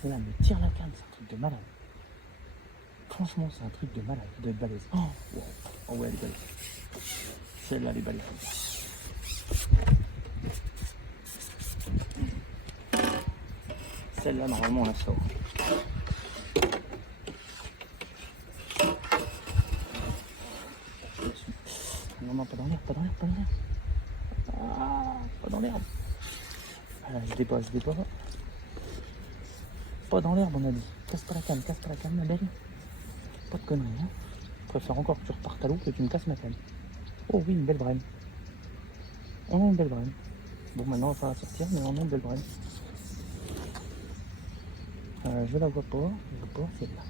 Celle-là me tire la canne, c'est un truc de malade. Franchement, c'est un truc de malade, de balèze. Oh, wow. Oh ouais, elle est balèze. Celle-là, elle est balèze. Celle-là, normalement, on la sort. Non, non, pas dans l'herbe, pas dans l'herbe, pas dans l'herbe. Ah, pas dans l'herbe. Ah, je dépasse. Pas dans l'herbe, on a dit. Casse pas la canne, ma belle. Pas de conneries, hein. Je préfère encore que tu repartes à l'eau que tu me casses ma canne. Oh oui, une belle braine. On a une belle braine. Bon, maintenant, on va pas la sortir, mais on a une belle braine. Je la vois pas, celle-là.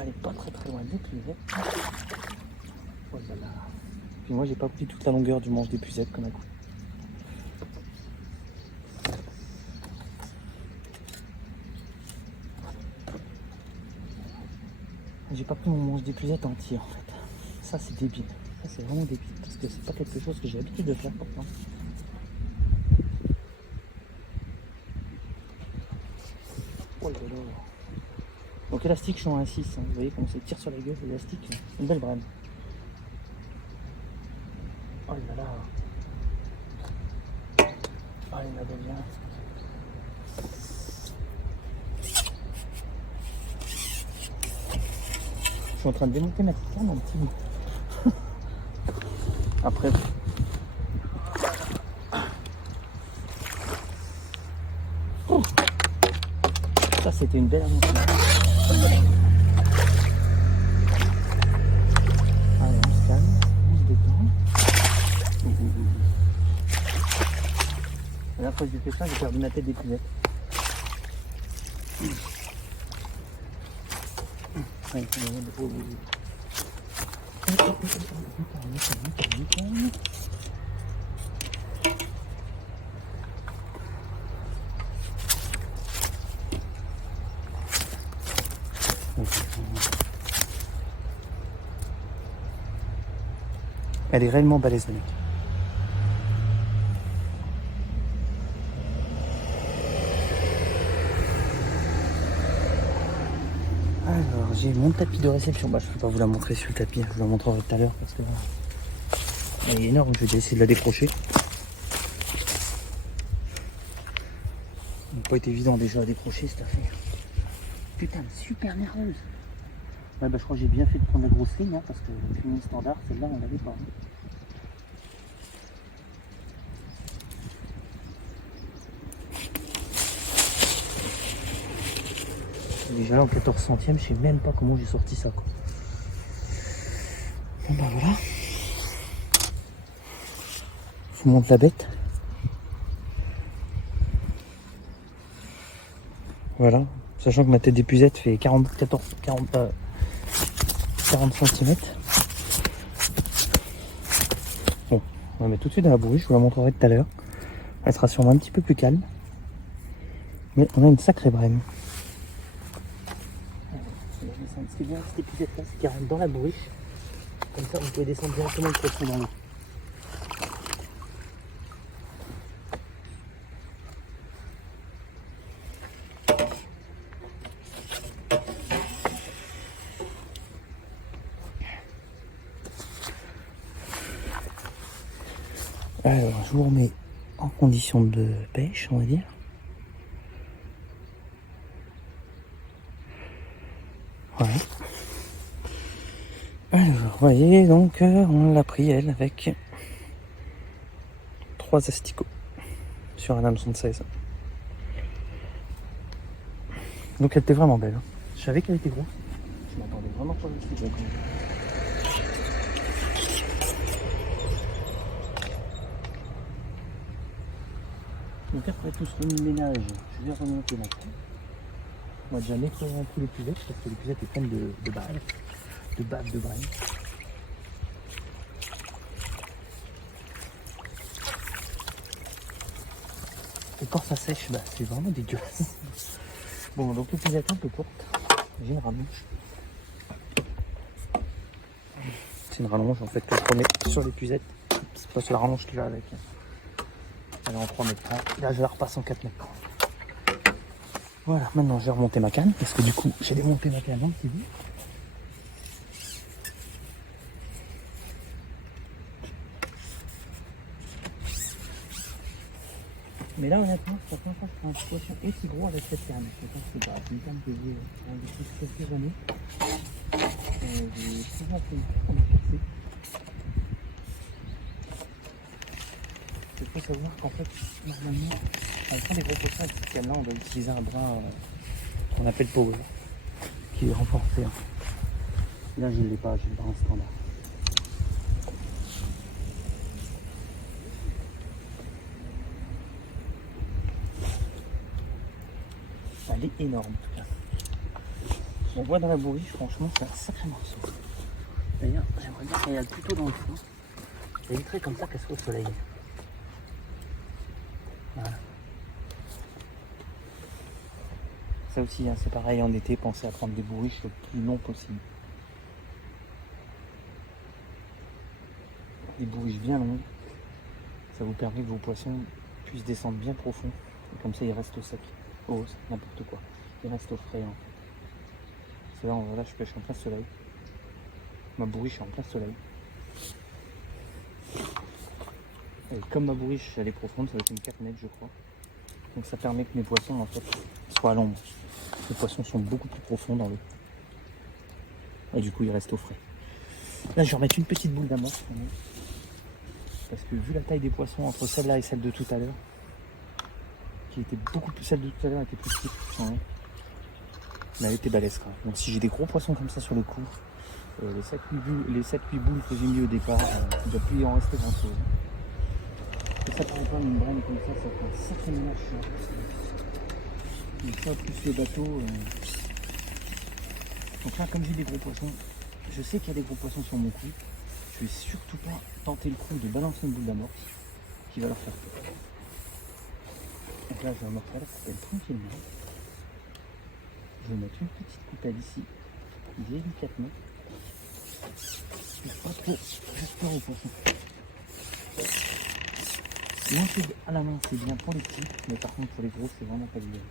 Elle est pas très loin des puisettes. Oh là là. Puis moi, j'ai pas pris toute la longueur du manche des puisettes comme un coup. J'ai pas pris mon manche d'épuisette entier en fait. Ça c'est débile. Ça c'est vraiment débile. Parce que c'est pas quelque chose que j'ai l'habitude de faire pourtant. Oh là là. Donc élastique je suis en 1,6. Hein. Vous voyez comment ça tire sur la gueule l'élastique. Une belle brème. Oh là là. Allez, ma belle, viens. Je suis en train de démonter ma petite canne un petit bout. Après. Oh. Ça, c'était une belle aventure. Allez, on se calme, on se détend. La dernière fois que j'ai fait ça, j'ai perdu ma tête d'épuisette. Allez, elle est réellement balèze, le mec. Alors, j'ai mon tapis de réception. Bah, je ne peux pas vous la montrer sur le tapis, je vous la montrerai tout à l'heure parce que elle est énorme. Je vais essayer de la décrocher. Ça n'a pas été évident déjà à décrocher cette affaire. Putain, elle est super nerveuse. Ouais, bah, je crois que j'ai bien fait de prendre la grosse ligne, hein, parce que le standard, celle-là, on l'avait pas. Déjà là en 14 centièmes, je sais même pas comment j'ai sorti ça, quoi. Bon bah voilà. Je vous montre la bête. Voilà. Sachant que ma tête d'épuisette fait 40 cm. Bon, on va mettre tout de suite dans la bourriche, je vous la montrerai tout à l'heure. Elle sera sûrement un petit peu plus calme. Mais on a une sacrée brème. Ce qui est bien avec cette épuisette là, c'est qu'elle rentre dans la bourriche. Comme ça, vous pouvez descendre directement le poisson dans l'eau. Alors, je vous remets en condition de pêche, on va dire. Ouais. Alors, vous voyez, donc, on l'a pris, elle, avec 3 asticots sur un hameçon de 16. Donc, elle était vraiment belle. Hein. Je savais qu'elle était grosse. Je m'attendais vraiment pas à ce que Donc, après tout ce remue-ménage, je vais remonter ma canne. On va déjà nettoyer un peu l'épuisette parce que l'épuisette est pleine de balles, de brème. Et quand ça sèche, bah, c'est vraiment dégueulasse. Bon, donc l'épuisette un peu courte. J'ai une rallonge. C'est une rallonge en fait que je prenais sur l'épuisette. C'est pas sur la rallonge qui va avec. Elle est en 3 mètres 30. Là, je la repasse en 4 mètres 30. Voilà, maintenant je vais remonter ma canne parce que du coup, j'ai démonté ma canne un petit bout. Mais là, honnêtement, c'est la première fois que je prends un poisson aussi gros avec cette canne. Je pense que c'est une canne que j'ai depuis quelques années. J'ai souvent fait une percée. Il faut savoir qu'en fait, normalement, quand on prend des gros poissons avec cette canne-là, on doit utiliser un bras qu'on appelle power, qui est renforcé. Hein. Là, je ne l'ai pas, j'ai le bras standard. Elle est énorme en tout cas. On voit dans la bourriche, franchement, c'est un sacré morceau. D'ailleurs, j'aimerais bien qu'elle aille plutôt dans le fond. J'éviterais comme ça qu'elle soit au soleil. Voilà. Ça aussi, hein, c'est pareil en été, pensez à prendre des bourriches le plus long possible. Des bourriches bien longues, ça vous permet que vos poissons puissent descendre bien profond. Et comme ça, ils restent au sec. Oh, n'importe quoi. Ils restent au frais en fait. C'est là, voilà, je pêche en plein soleil. Ma bourriche est en plein soleil. Et comme ma bourriche elle est profonde, ça va être une 4 mètres je crois. Donc ça permet que mes poissons en fait soient à l'ombre. Les poissons sont beaucoup plus profonds dans l'eau. Et du coup ils restent au frais. Là je vais remettre une petite boule d'amorce. Parce que vu la taille des poissons entre celle-là et celle de tout à l'heure, qui était beaucoup plus, celle de tout à l'heure était plus petite, mais elle était balèze quand même. Donc si j'ai des gros poissons comme ça sur le coup, les 7-8 boules que j'ai mis au départ, il ne doit plus y en rester grand chose. Et ça par exemple une brème comme ça fait un sacré ménage. Et ça plus le bateau. Donc là comme j'ai des gros poissons, je sais qu'il y a des gros poissons sur mon coup. Je vais surtout pas tenter le coup de balancer une boule d'amorce qui va leur faire peur. Donc là je vais amorcer la coupelle tranquillement. Je vais mettre une petite coupelle ici, délicatement. Pas trop, j'espère au poisson. Lancer à la main c'est bien pour les petits, mais par contre pour les gros c'est vraiment pas l'idéal.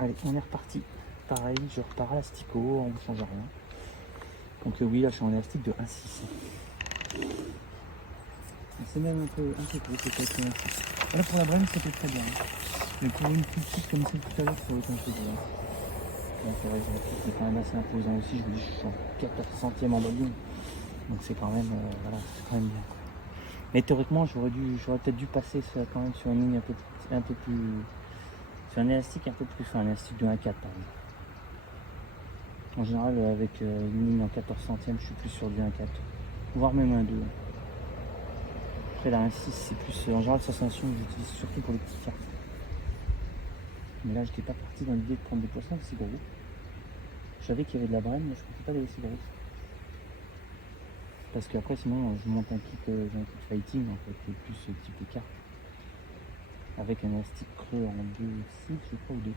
Allez, on est reparti. Pareil, je repars à l'asticot, on ne change rien. Donc oui, là je suis en élastique de 1,6. C'est même un peu gros peut-être. Voilà pour la brème c'était très bien. Mais pour une plus petite comme celle tout à l'heure, ça aurait été un peu bien. Donc c'est quand même assez imposant aussi, je vous dis je suis en 14 centièmes en volume. Donc c'est quand même voilà, c'est quand même bien. Mais théoriquement j'aurais peut-être dû passer quand même sur une ligne un peu plus. Sur un élastique un peu plus fin, un élastique de 1,4 par exemple. En général avec une ligne en 14 centièmes je suis plus sur du 1,4. Voire même un 2. Après la 1,6 c'est plus. En général ça c'est un son que j'utilise surtout pour les petites cartes. Mais là j'étais pas parti dans l'idée de prendre des poissons aussi gros. Je savais qu'il y avait de la brème, mais je ne pensais pas d'aller aussi gros. Parce qu'après sinon je monte un kit fighting en fait, qui est plus type carte. Avec un élastique creux en 2,6 je crois ou 2,4.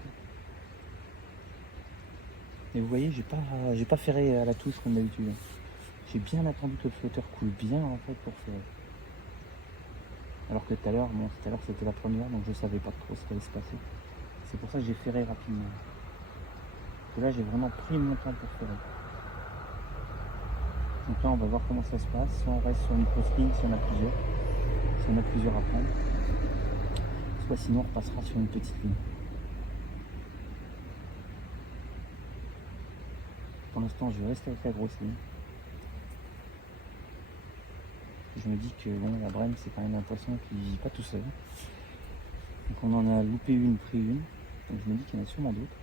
Et vous voyez, j'ai pas ferré à la touche comme d'habitude. J'ai bien attendu que le flotteur coule bien en fait pour ferrer. Alors que tout à l'heure c'était la première, donc je savais pas trop ce qui allait se passer. C'est pour ça que j'ai ferré rapidement. Et là j'ai vraiment pris mon temps pour ferrer. Donc là on va voir comment ça se passe. Soit on reste sur une grosse ligne si on a plusieurs à prendre. Soit sinon on repassera sur une petite ligne. Pour l'instant je vais rester avec la grosse ligne. Je me dis que bon, la brème c'est quand même un poisson qui vit pas tout seul. Donc on en a loupé une, pris une. Donc je me dis qu'il y en a sûrement d'autres.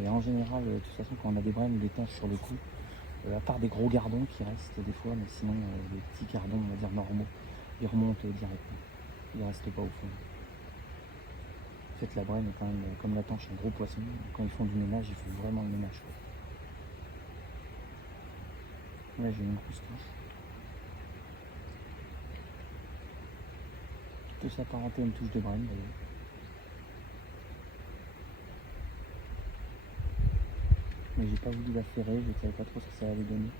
Et en général, de toute façon quand on a des brèmes, des tanches sur le coup, à part des gros gardons qui restent des fois, mais sinon les petits gardons on va dire normaux, ils remontent directement. Ils restent pas au fond. En fait la brème est quand même comme la tanche un gros poisson. Quand ils font du ménage, ils font vraiment le ménage. Là j'ai une grosse touche. Qui peut s'apparenter à une touche de brème d'ailleurs. Mais j'ai pas voulu la ferrer, je savais pas trop ce que ça allait donner.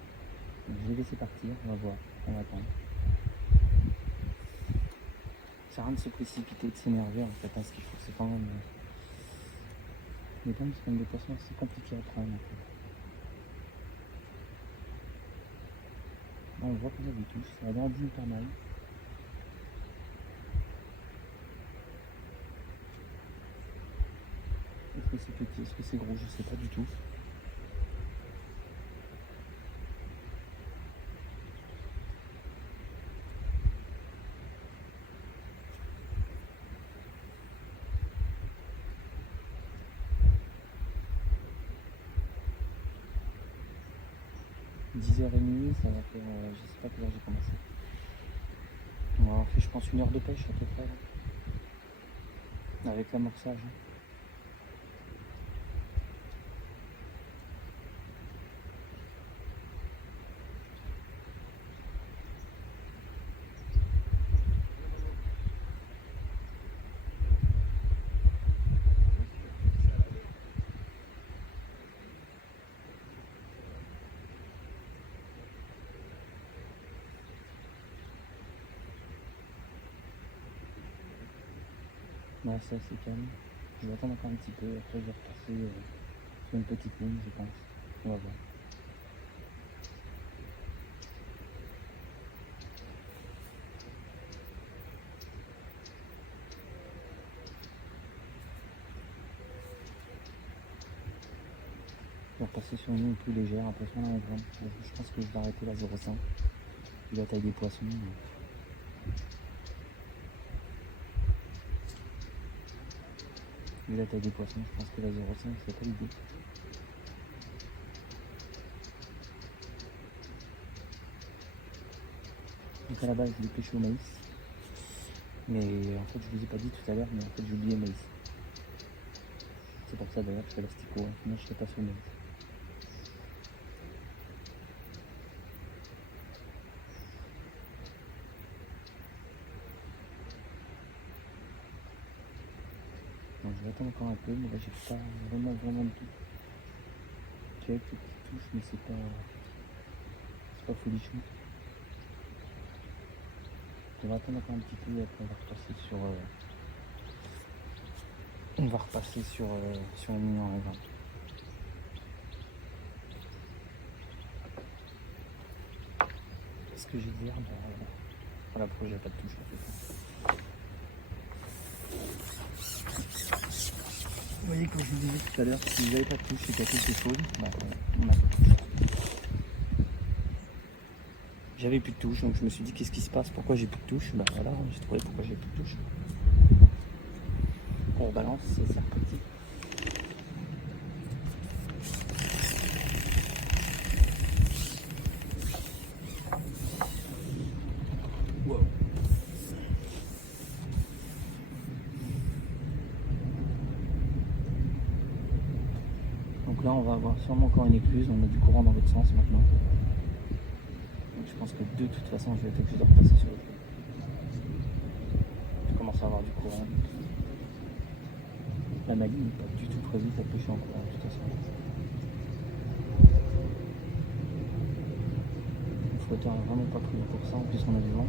Donc je vais laisser partir, on va voir, on va attendre. Ça sert à rien de se précipiter, de s'énerver en fait, hein, ce qu'il faut c'est quand même. Les brèmes c'est comme des poissons assez compliqués à prendre en fait. Là on voit qu'on a des touches, ça grandit pas mal. Est-ce que c'est petit, est-ce que c'est gros, je sais pas du tout. « 10h30, ça va faire, je sais pas quelle heure j'ai commencé. On va avoir fait je pense 1 heure de pêche à peu près là. Avec l'amorçage. Là c'est assez calme. Je vais attendre encore un petit peu, après je vais repasser sur une petite ligne je pense. On va voir. vais repasser sur une ligne plus légère, après sur la grande. Je pense que je vais arrêter la 0,5. Vu la taille des poissons. Vu la taille des poissons, je pense que la 0,5 c'est pas l'idée. Donc à la base je l'ai pêché au maïs. Mais en fait je vous ai pas dit tout à l'heure, mais en fait j'ai oublié le maïs. C'est pour ça d'ailleurs que je fais l'asticot, hein. Sinon je serais pas sur le maïs. Donc je vais attendre encore un peu, mais là j'ai pas vraiment de tout. J'ai quelques petites touches, mais c'est pas folichon. Je vais attendre encore un petit peu et après on va repasser sur sur une ligne en rêve. Qu'est-ce que j'ai dit? Voilà, pourquoi j'ai pas de touche en fait. Vous voyez, comme je vous disais tout à l'heure, si vous n'avez pas de touche et qu'il y a quelque chose, bah, on a pas de touche. J'avais plus de touche, donc je me suis dit qu'est-ce qui se passe, pourquoi j'ai plus de touche. Bah voilà, j'ai trouvé pourquoi j'ai plus de touche. On rebalance, c'est reparti. Wow. Donc là on va avoir sûrement encore une écluse, on a du courant dans l'autre sens maintenant. Donc je pense que de toute façon je vais être obligé de repasser sur le feu. Je commence à avoir du courant. La Maggie n'est pas du tout prévue pour pêcher en courant de toute façon. Le flotteur n'est vraiment pas prévu pour ça, en plus on a du vent.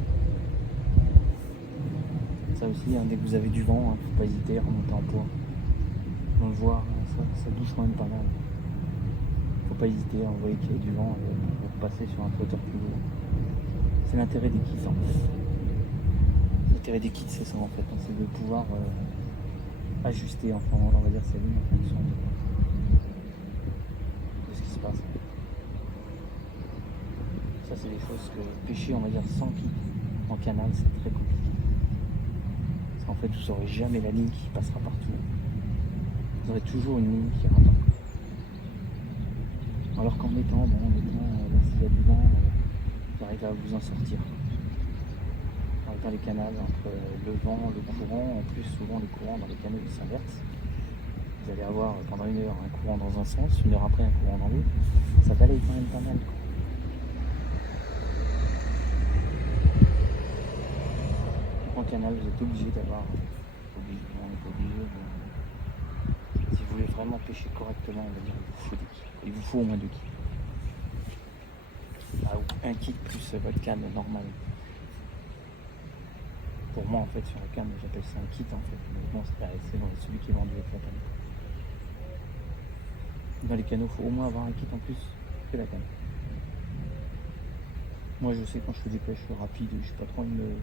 Ça aussi, hein, dès que vous avez du vent, faut pas hésiter à remonter en poids. On le voit, ça bouge quand même pas mal. Faut pas hésiter à envoyer qu'il y ait du vent pour passer sur un flotteur plus lourd. C'est l'intérêt des kits en fait. L'intérêt des kits c'est ça en fait, c'est de pouvoir ajuster enfin, on va dire sa ligne en fonction de ce qui se passe. Ça c'est des choses que pêcher on va dire sans kit en canal c'est très compliqué. Parce qu'en fait vous n'aurez jamais la ligne qui passera partout. Vous aurez toujours une ligne qui ira pas. Alors qu'en mettant, là s'il y a du vent, vous arrivez à vous en sortir. Dans les canals, entre le vent, le courant, en plus souvent les courants dans les canaux ils s'inversent. Vous allez avoir pendant une heure un courant dans un sens, une heure après un courant dans l'autre. Ça balaye quand même pas mal. En canal, vous êtes obligé d'avoir, si vous voulez vraiment pêcher correctement, on va dire, il vous faut au moins 2 kits. Ah, ou un kit plus votre canne normale. Pour moi en fait sur la canne j'appelle ça un kit en fait, mais bon c'est celui qui est vendu avec la canne. Dans les canaux il faut au moins avoir un kit en plus que la canne. Moi je sais quand je fais des pêches rapides, je suis pas trop envie de me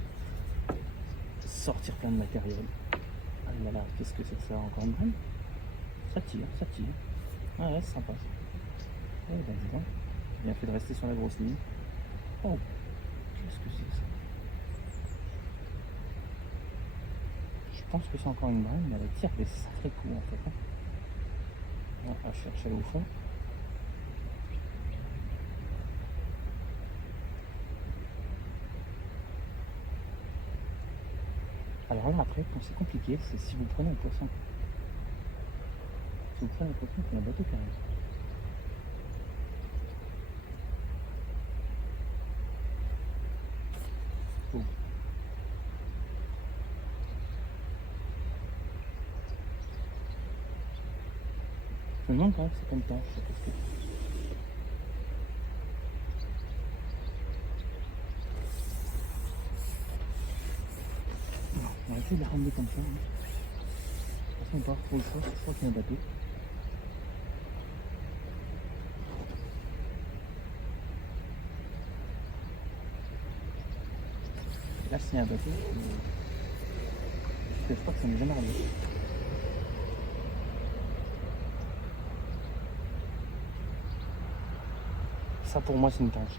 sortir plein de matériel. Ah là là, qu'est-ce que c'est que ça, encore une graine? Ça tire. Ah ouais c'est sympa ça. Ouais ben dis donc, bien fait de rester sur la grosse ligne. Oh, qu'est-ce que c'est que ça? Je pense que c'est encore une braille, mais elle tire des sacrés coups en fait. On va chercher au fond. Alors là après, quand c'est compliqué, c'est si vous prenez un poisson. Si vous prenez un poisson qui a un bateau qui arrive. Oh. Je me demande quand même c'est comme ça, je sais pas ce que c'est. On va essayer de la ramener comme ça. Hein. De toute façon, on part trop le choix, je crois qu'il y a un bateau. Là, s'il y a un bateau, je crois que ça m'est jamais arrivé. Ça pour moi c'est une tanche.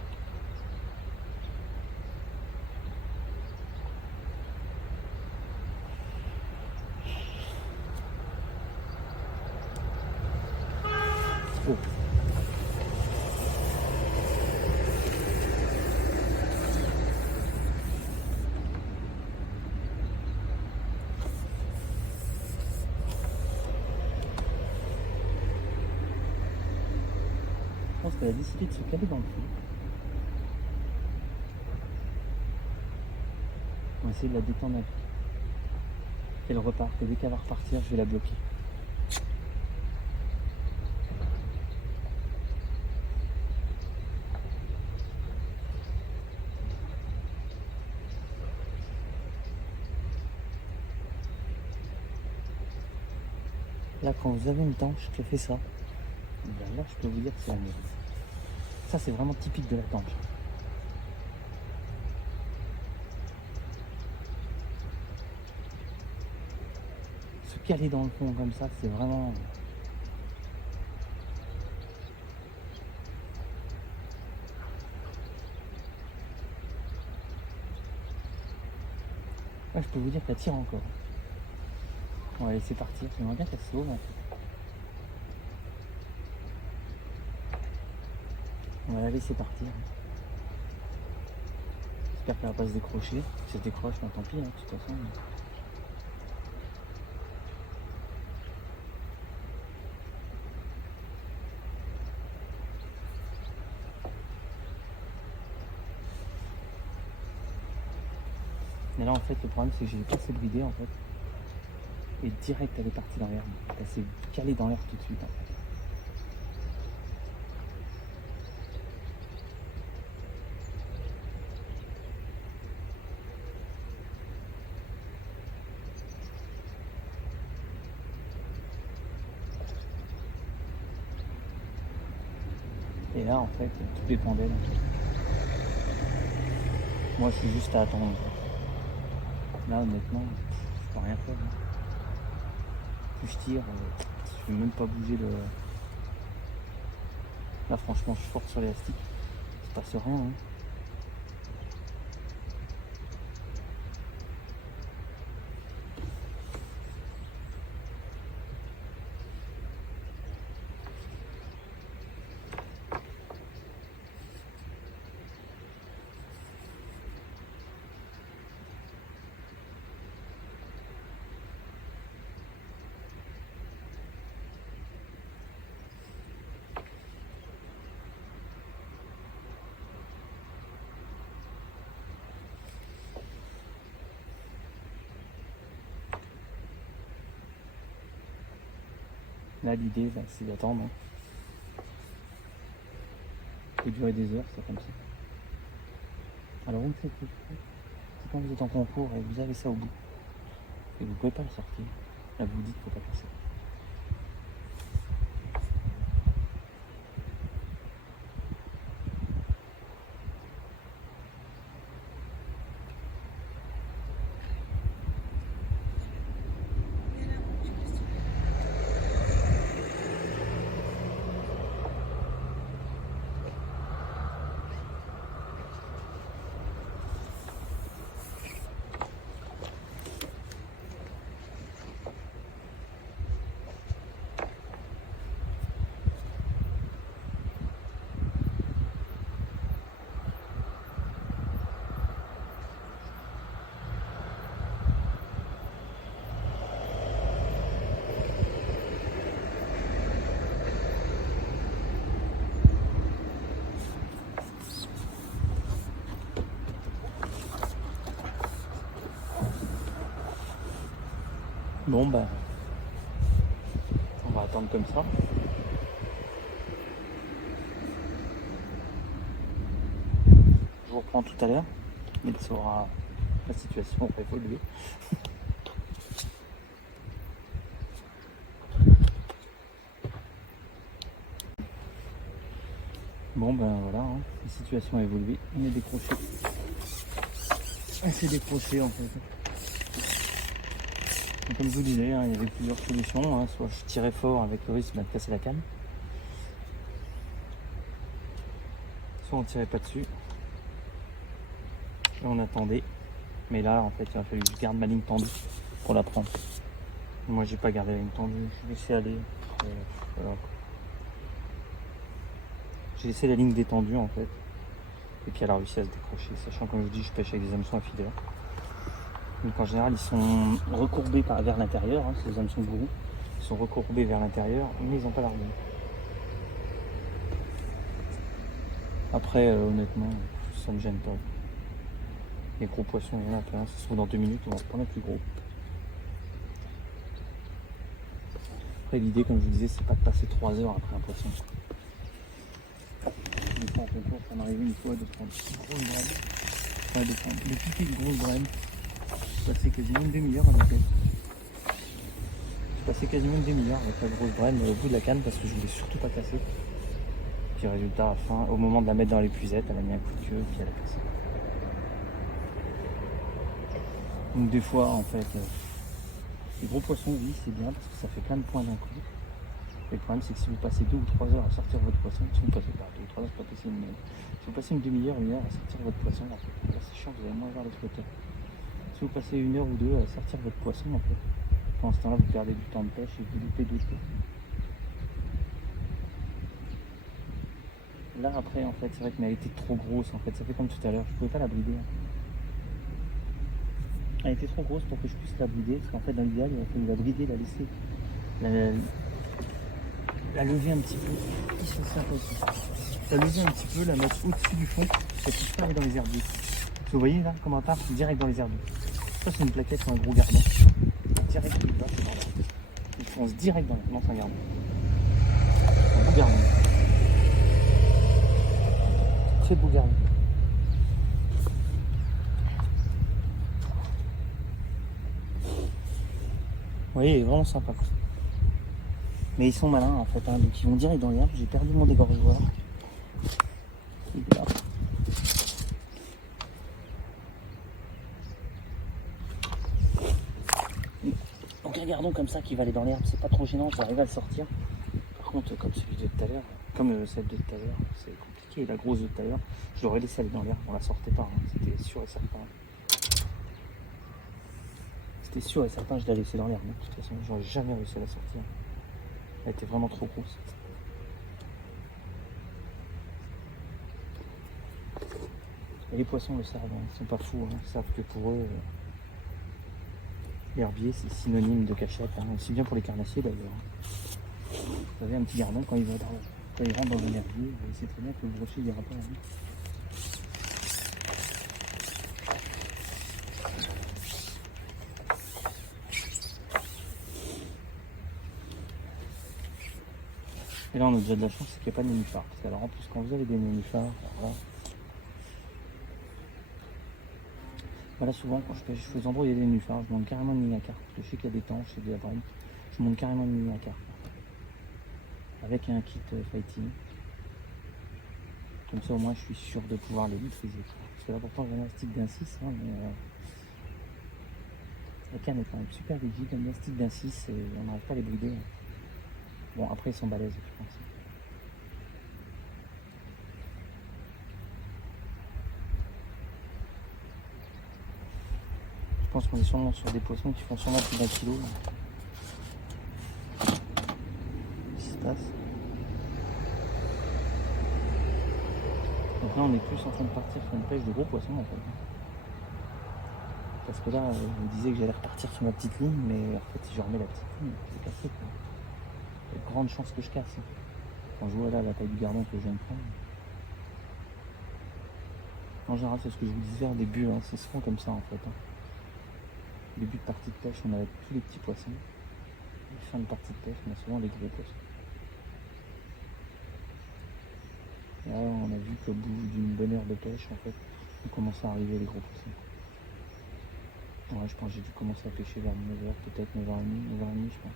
Oh. Je pense qu'elle a décidé de se caler dans le fond. On va essayer de la détendre un peu. Elle repart, et dès qu'elle va repartir, je vais la bloquer. Là, quand vous avez une tanche qui fait ça, ben là, je peux vous dire que c'est la merde. Ça, c'est vraiment typique de la tanche. Se caler dans le fond comme ça, c'est vraiment... Ouais, je peux vous dire qu'elle tire encore. On va laisser partir. J'aimerais bien qu'elle sauve en fait. On va la laisser partir. J'espère qu'elle va pas se décrocher. Si elle se décroche, ben, tant pis, hein, de toute façon. Mais là en fait le problème c'est que j'ai pas assez de vidéo en fait. Et direct elle est partie dans l'herbe. Elle s'est calée dans l'herbe tout de suite en fait. Et là en fait tout dépend d'elle. Moi je suis juste à attendre. Là honnêtement, je peux rien faire. Hein. Plus je tire, je vais même pas bouger le. Là franchement je suis fort sur l'élastique. Il se passe rien. Hein. Là l'idée bah, c'est d'attendre. Hein. Ça peut durer des heures, ça comme ça. Alors vous me faites c'est quand vous êtes en concours et vous avez ça au bout. Et vous pouvez pas le sortir. Là vous vous dites qu'il faut pas faire ça. Bon bah on va attendre comme ça. Je vous reprends tout à l'heure. Il saura la situation va évoluer. Bon ben voilà, hein. La situation a évolué. On est décroché. On s'est décroché en fait. Et comme je vous disais, hein, il y avait plusieurs solutions. Hein. Soit je tirais fort avec le risque de casser la canne. soit on tirait pas dessus, et on attendait. Mais là, en fait, il a fallu que je garde ma ligne tendue pour la prendre. Moi, j'ai pas gardé la ligne tendue, je laissé aller. Voilà. J'ai laissé la ligne détendue en fait. Et puis elle a réussi à se décrocher, sachant comme je vous dis, je pêche avec des hameçons à feeder. Donc en général, ils sont recourbés vers l'intérieur, hein, ces hameçons gourous. Ils sont recourbés vers l'intérieur, mais ils n'ont pas l'argent. Après, honnêtement, ça me gêne pas. Les gros poissons, il y en a plein. Ça se trouve dans 2 minutes, on va prendre un plus gros. Après, l'idée, comme je vous disais, c'est pas de passer 3 heures après un poisson. Une fois en concours, ça m'arrivait une fois de prendre une grosse brème. Enfin, de prendre de piquer une grosse brème. J'ai passé quasiment une demi-heure avec elle. J'ai passé quasiment une demi-heure avec la grosse brème au bout de la canne parce que je voulais surtout pas casser. Puis résultat, à la fin, au moment de la mettre dans l'épuisette, elle a mis un coup de queue puis elle a cassé. Donc des fois, en fait, les gros poissons, oui, c'est bien parce que ça fait plein de points d'un coup. Et le problème, c'est que si vous passez 2 ou 3 heures à sortir votre poisson, si vous passez pas 2 ou 3 heures, c'est pas possible, mais si vous passez une demi-heure, 1 heure à sortir votre poisson, en fait, là, c'est chiant, vous allez moins voir les flotteurs. Si vous passez 1 heure ou 2 à sortir votre poisson, en fait, pendant ce temps-là, vous perdez du temps de pêche et vous loupez d'autres choses. Là, après, en fait, c'est vrai qu'elle était trop grosse, en fait, ça fait comme tout à l'heure, je pouvais pas la brider. Elle était trop grosse pour que je puisse la brider, parce qu'en fait, dans l'idéal, il a fallu la brider, la laisser, la lever un petit peu. Ils sont sympas aussi. La lever un petit peu, la mettre au-dessus du fond, ça ne puisse pas aller dans les herbiers. Vous voyez là, comment on part direct dans les herbiers. Ça, c'est une plaquette ou un gros gardon. Direct dans les herbiers. Il fonce direct dans un gardon. Un beau gardon. Très beau gardon. Vous voyez, il est vraiment sympa. Mais ils sont malins en fait, hein, donc ils vont direct dans l'herbe. J'ai perdu mon dégorgeoir. Il est là. Donc un gardon comme ça qui va aller dans l'herbe, c'est pas trop gênant, j'arrive à le sortir. Par contre, comme celui de tout à l'heure, comme celle de tout à l'heure, c'est compliqué. Et la grosse de tout à l'heure, je l'aurais laissé aller dans l'herbe, on la sortait pas, hein, c'était sûr et certain. C'était sûr et certain, je la laissais dans l'herbe. De toute façon, j'aurais jamais réussi à la sortir. Elle était vraiment trop grosse. Et les poissons le savent, hein, ils sont pas fous, hein, ils savent que pour eux, l'herbier c'est synonyme de cachette, hein, aussi bien pour les carnassiers d'ailleurs. Vous avez un petit gardon, quand il rentre dans un herbier, c'est très bien que le brochet ira pas. Hein. Et là on a déjà de la chance, c'est qu'il n'y a pas de nénuphars. Parce que alors en plus quand vous avez des nénuphars, alors là, voilà, souvent quand je pêche, je fais aux endroits où il y a des nénuphars, je monte carrément une ligne à carte. Parce que je sais qu'il y a des tanches et des abandons. Je monte carrément une ligne à carte. Avec un kit fighting. Comme ça au moins je suis sûr de pouvoir les maîtriser. Parce que là pourtant j'ai un élastique d'un 6, hein, mais la canne est quand même super rigide, un élastique d'un 6 et on n'arrive pas à les brider. Bon après ils sont balèzes je pense. Je pense qu'on est sûrement sur des poissons qui font sûrement plus d'1 kilo. Qu'est-ce qui se passe? Donc là on est plus en train de partir sur une pêche de gros poissons en fait. Parce que là je me disais que j'allais repartir sur ma petite ligne, mais en fait si je remets la petite ligne, c'est cassé quoi. Il y a de grandes chances que je casse. Quand je vois là la taille du gardon que je viens de prendre. En général c'est ce que je vous disais au début, hein, c'est souvent comme ça en fait. Hein. Début de partie de pêche on a tous les petits poissons. Et fin de partie de pêche on a souvent les gros poissons. Là, on a vu qu'au bout d'une bonne heure de pêche, en fait, on commençait à arriver les gros poissons. Ouais, je pense que j'ai dû commencer à pêcher vers 9h, peut-être 9h30, 9h30, je pense.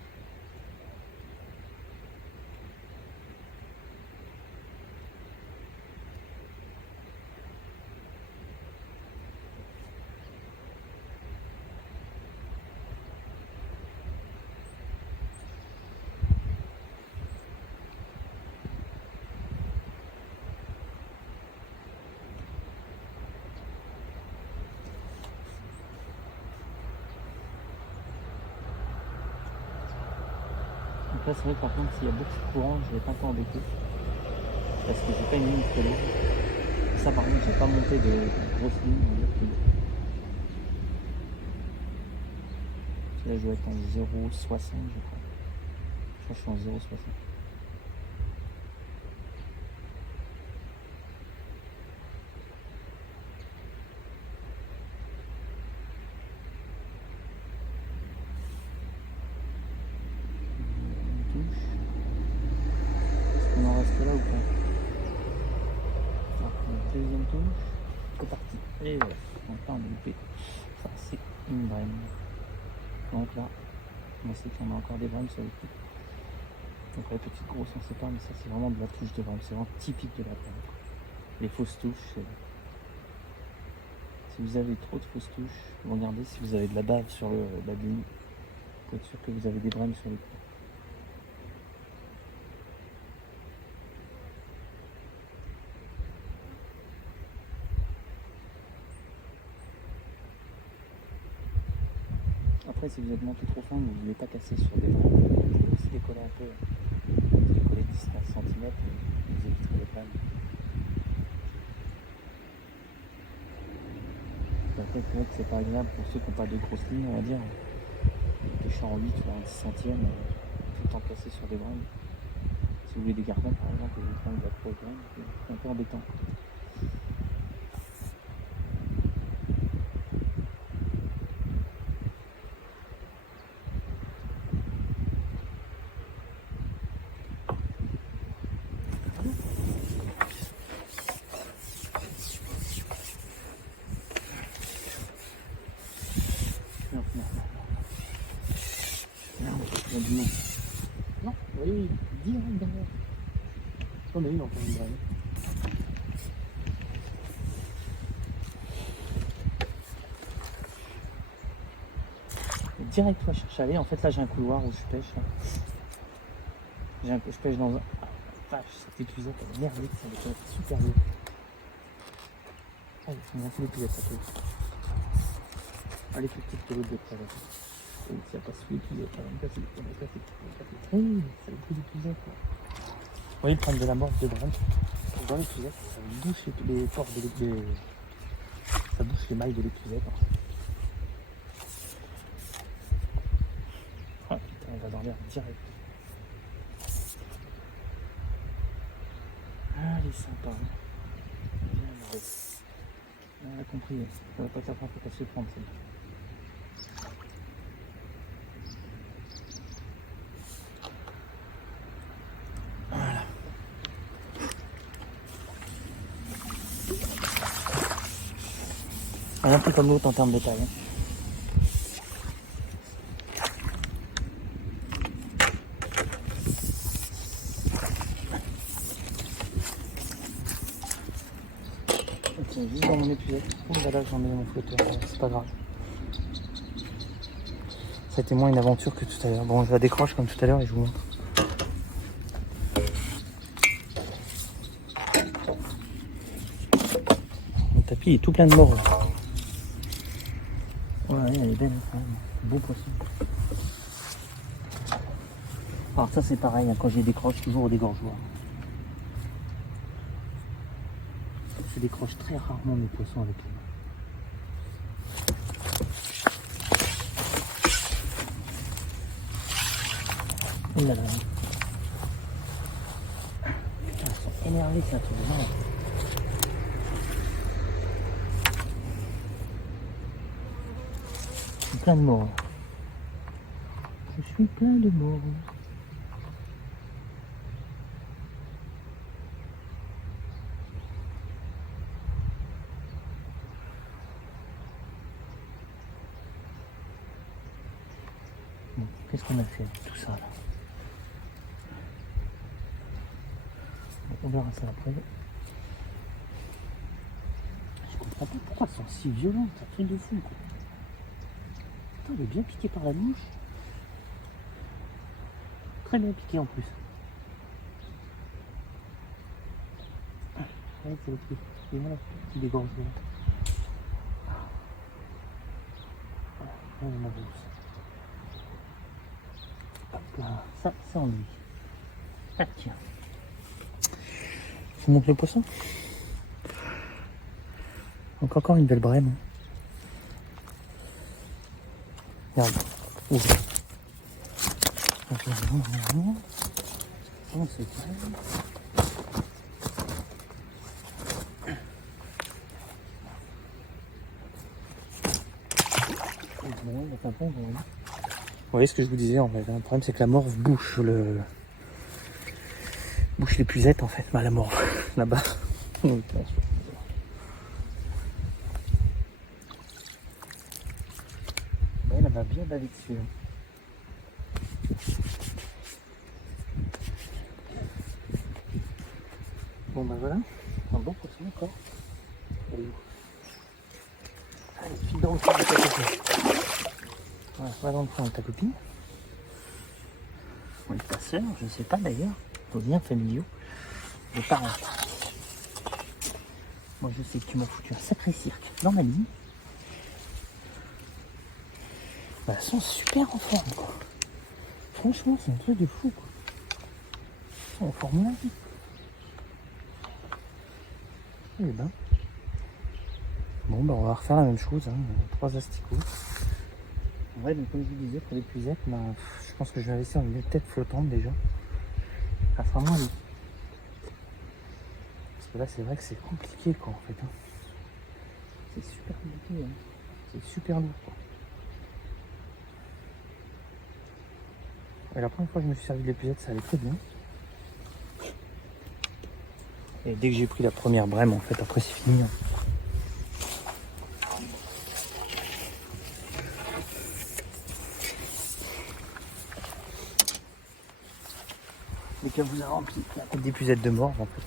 Après, c'est vrai que par contre, s'il y a beaucoup de courant, je vais pas encore embêter. Parce que j'ai pas une ligne très lourde. Ça, par contre, j'ai pas monté de grosses lignes, on va dire que là, je dois être en 0,60, je crois. Je crois que je suis en 0,60. Est-ce qu'on en reste là ou pas? Deuxième touche, c'est parti. Et voilà, donc là on est loupé. Ça c'est une brème. Donc là, on sait qu'on a encore des brèmes sur le coup. Donc la petite grosse on sait pas, mais ça c'est vraiment de la touche de brème. C'est vraiment typique de la brème. Les fausses touches, si vous avez trop de fausses touches, regardez si vous avez de la bave sur la ligne. Pour être sûr que vous avez des brèmes sur le coup. Après, si vous êtes monté trop fin, vous ne voulez pas casser sur des brèmes. Vous pouvez aussi décoller un peu. Décoller 10-15 cm, vous éviterez les brèmes. Après, c'est vrai que c'est pas agréable pour ceux qui n'ont pas de grosses lignes, on va dire. Des champs en 8 ou en 10 centièmes, tout le temps cassé sur des brèmes. Si vous voulez des gardons, par exemple, et vous prenez de la grosse brème, c'est un peu embêtant. Non, oui, direct derrière. On a une encore une brème. Direct où je cherche à aller. En fait, là, j'ai un couloir où je pêche. Je pêche dans un. Ah, vache, cette épuisette, elle est merveilleuse, ça va être super beau. Ah, il faut monter l'épuisette, ça peut. Allez, plus petite que l'autre de tout à l'heure. Et si elle passe sous l'épuisette, elle va me casser. Hey, ça va être l'épuisette, quoi. Vous voyez le problème de la mort de brème. Dans l'épuisette, ça bouche les pores de l'épuisette. Ça bouche les mailles de l'épuisette. Ah putain, on va dormir direct. Ah, elle est sympa. On a compris. Ça va pas faire faut pas se prendre celle-là. Voilà. Un peu comme l'autre en termes de taille. Hein. Ok, juste dans mon épuisette. Oh là là, j'en mets mon flotteur, c'est pas grave. Ça a été moins une aventure que tout à l'heure. Bon, je la décroche comme tout à l'heure et je vous montre. Le tapis est tout plein de morts. Ouais, elle est belle quand même. Beau poisson. Alors ça c'est pareil, hein, quand je les décroche, toujours au dégorgeoir. Je décroche très rarement mes poissons avec les mains. Oh là là. Putain, ils sont énervés, c'est un truc de malade. Je suis plein de morts. Je suis plein de morts. Bon, qu'est-ce qu'on a fait avec tout ça là? On verra ça après. Je comprends pas pourquoi elles sont si violentes, c'est un truc de fou quoi. Putain, elle est bien piquée par la mouche. Très bien piquée en plus. Ouais, c'est le petit. Et voilà, petit dégorgement. Voilà, ma douce. Ah, ça ennuie. Ah tiens. Je vous montre les poissons. Donc encore une belle brème. Regarde. Ouvre. Oh, c'est calme. Vous voyez ce que je vous disais en fait. Le problème c'est que la morve bouche les puzettes en fait. Bah, la morve là-bas. Elle va bien baver dessus. Bon bah voilà, un bon poisson encore. Elle est où? Allez, file dans le fond avec ta copine. Voilà, va dans le fond avec ta copine. Ou avec ta soeur, je sais pas d'ailleurs. Vos liens familiaux. Les parents. Moi je sais que tu m'as foutu un sacré cirque dans ma ligne. Bah, elles sont super en forme quoi. Franchement c'est un truc de fou quoi. Elles sont en forme là. Eh ben. Bon bah on va refaire la même chose, hein. 3 asticots. Ouais donc comme je vous disais pour les puzettes, bah, je pense que je vais investir dans une tête flottante déjà. Ça fera moins. Parce que là c'est vrai que c'est compliqué quoi en fait. Hein. C'est super compliqué, hein. C'est super lourd quoi. Et la première fois que je me suis servi de l'épuisette, ça allait très bien. Et dès que j'ai pris la première brème, en fait, après c'est fini. Dès qu'elle vous a rempli la tête d'épuisette de mort, en fait.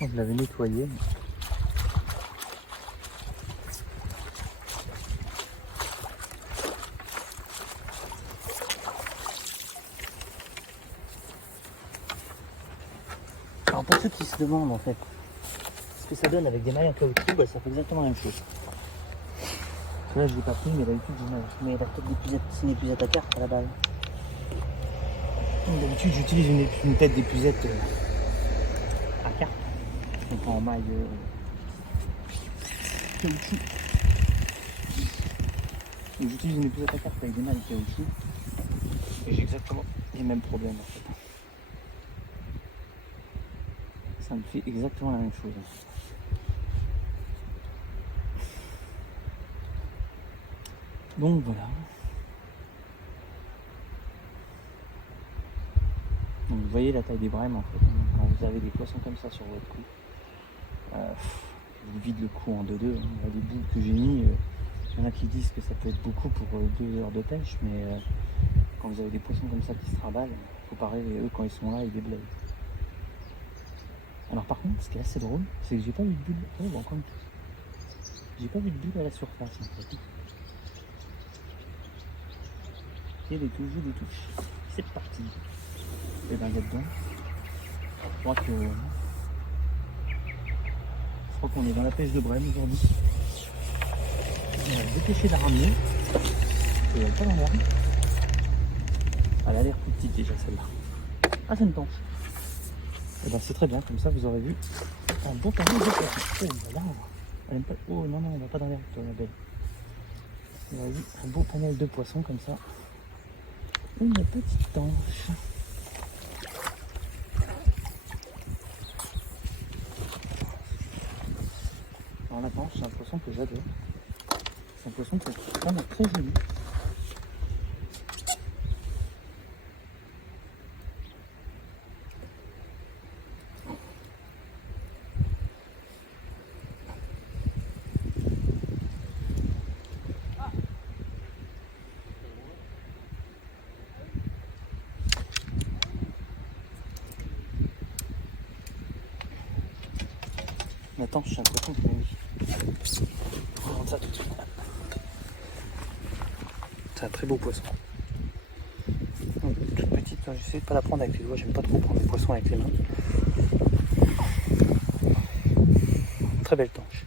Je l'avais nettoyé. Alors pour ceux qui se demandent en fait ce que ça donne avec des mailles en caoutchouc, bah, ça fait exactement la même chose. Parce que là je l'ai pas pris, mais d'habitude je mets la tête d'épuisette, c'est une épuisette à carte à la balle. D'habitude j'utilise une tête d'épuisette à carte. On prend en maille caoutchouc. Donc j'utilise une épuisette à carte avec des mailles caoutchouc. Et j'ai exactement les mêmes problèmes en fait. Ça me fait exactement la même chose. Donc voilà. Donc vous voyez la taille des brèmes en fait. Quand vous avez des poissons comme ça sur votre cou, je vous vide le cou en 2-2. Il y a des boules que j'ai mis. Il y en a qui disent que ça peut être beaucoup pour 2 heures de pêche, mais quand vous avez des poissons comme ça qui se raballent, il faut pas rêver. Eux quand ils sont là, ils déblayent. Alors par contre, ce qui est assez drôle, c'est que j'ai pas vu de bulle. Oh, bon, comme j'ai pas vu de bulle à la surface en fait. Et des touches, des touches. C'est parti. Et ben là-dedans, je crois qu'on est dans la pêche de brème aujourd'hui. On va dépêcher de la ramener. Et elle n'est pas dans l'herbe. Elle a l'air plus petite déjà celle-là. Ah, c'est une tanche. Et ben c'est très bien, comme ça vous aurez vu un bon panier de poissons. Oh là là, elle aime pas. Oh non, non, on va pas dans l'herbe, toi, la belle. Vous avez vu un beau panel de poissons comme ça. Une petite tanche. Alors la tanche, c'est un poisson que j'adore. C'est un poisson qui est vraiment très joli. La tanche, c'est un poisson qui m'envie. On regarde ça tout de suite. C'est un très beau poisson. Toute petite, j'essaie de pas la prendre avec les doigts, j'aime pas trop prendre les poissons avec les mains. très belle tanche.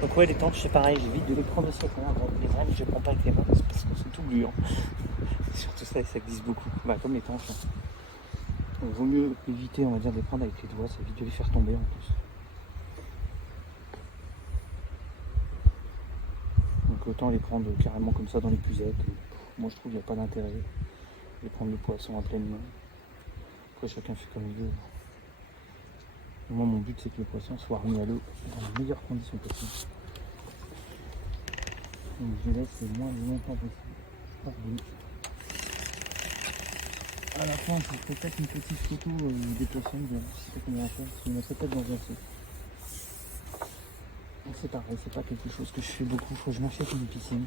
Donc ouais, les tanches c'est pareil, j'évite de les prendre aussi avec les mains. Les rênes je ne prends pas avec les mains parce que c'est tout gluant. Surtout ça glisse beaucoup, comme les tanches. Donc vaut mieux éviter, on va dire, de les prendre avec les doigts, ça évite de les faire tomber en plus. Donc autant les prendre carrément comme ça dans les puzettes. Moi je trouve qu'il n'y a pas d'intérêt de prendre le poisson à pleine main. Après chacun fait comme il veut. Moi mon but c'est que le poisson soit remis à l'eau dans les meilleures conditions possibles. Donc je laisse le moins longtemps possible. À la fin je vous ferai peut-être une petite photo des poissons, je sais pas comment on va faire, parce qu'on a peut-être dans un saut. C'est pareil, c'est pas quelque chose que je fais beaucoup, faut que je m'achète une piscine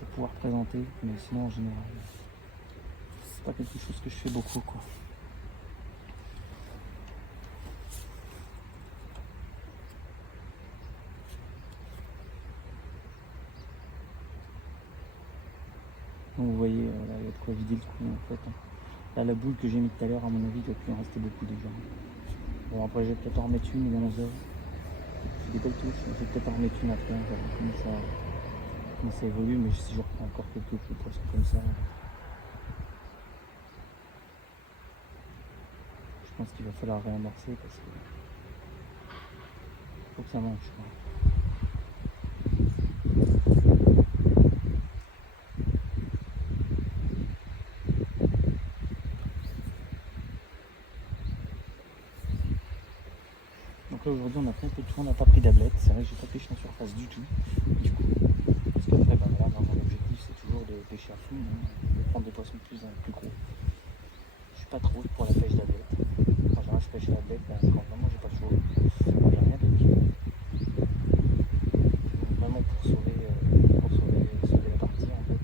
pour pouvoir présenter, mais sinon en général c'est pas quelque chose que je fais beaucoup quoi. Donc vous voyez, là il y a de quoi vider le coup en fait. Là la boule que j'ai mis tout à l'heure, à mon avis, il doit plus en rester beaucoup déjà. Bon après je vais peut-être en remettre une ou 11 heures. C'est des belles touches, je vais peut-être en remettre une après, on verra comment ça évolue, mais si je reprends encore quelques petits poissons comme ça, je pense qu'il va falloir réamorcer parce que faut que ça mange quoi. Donc là aujourd'hui on a fait un peu de tout, on n'a pas pris d'ablette, c'est vrai que j'ai pas pêché en surface du tout, du coup. Parce qu'après voilà, mon objectif c'est toujours de pêcher à fond, de prendre des poissons plus gros. Je suis pas trop pour la pêche d'ablette. En général je pêche l'ablette quand vraiment j'ai pas de chaud. Il n'y a rien d'autre. Vraiment pour sauver la partie en fait.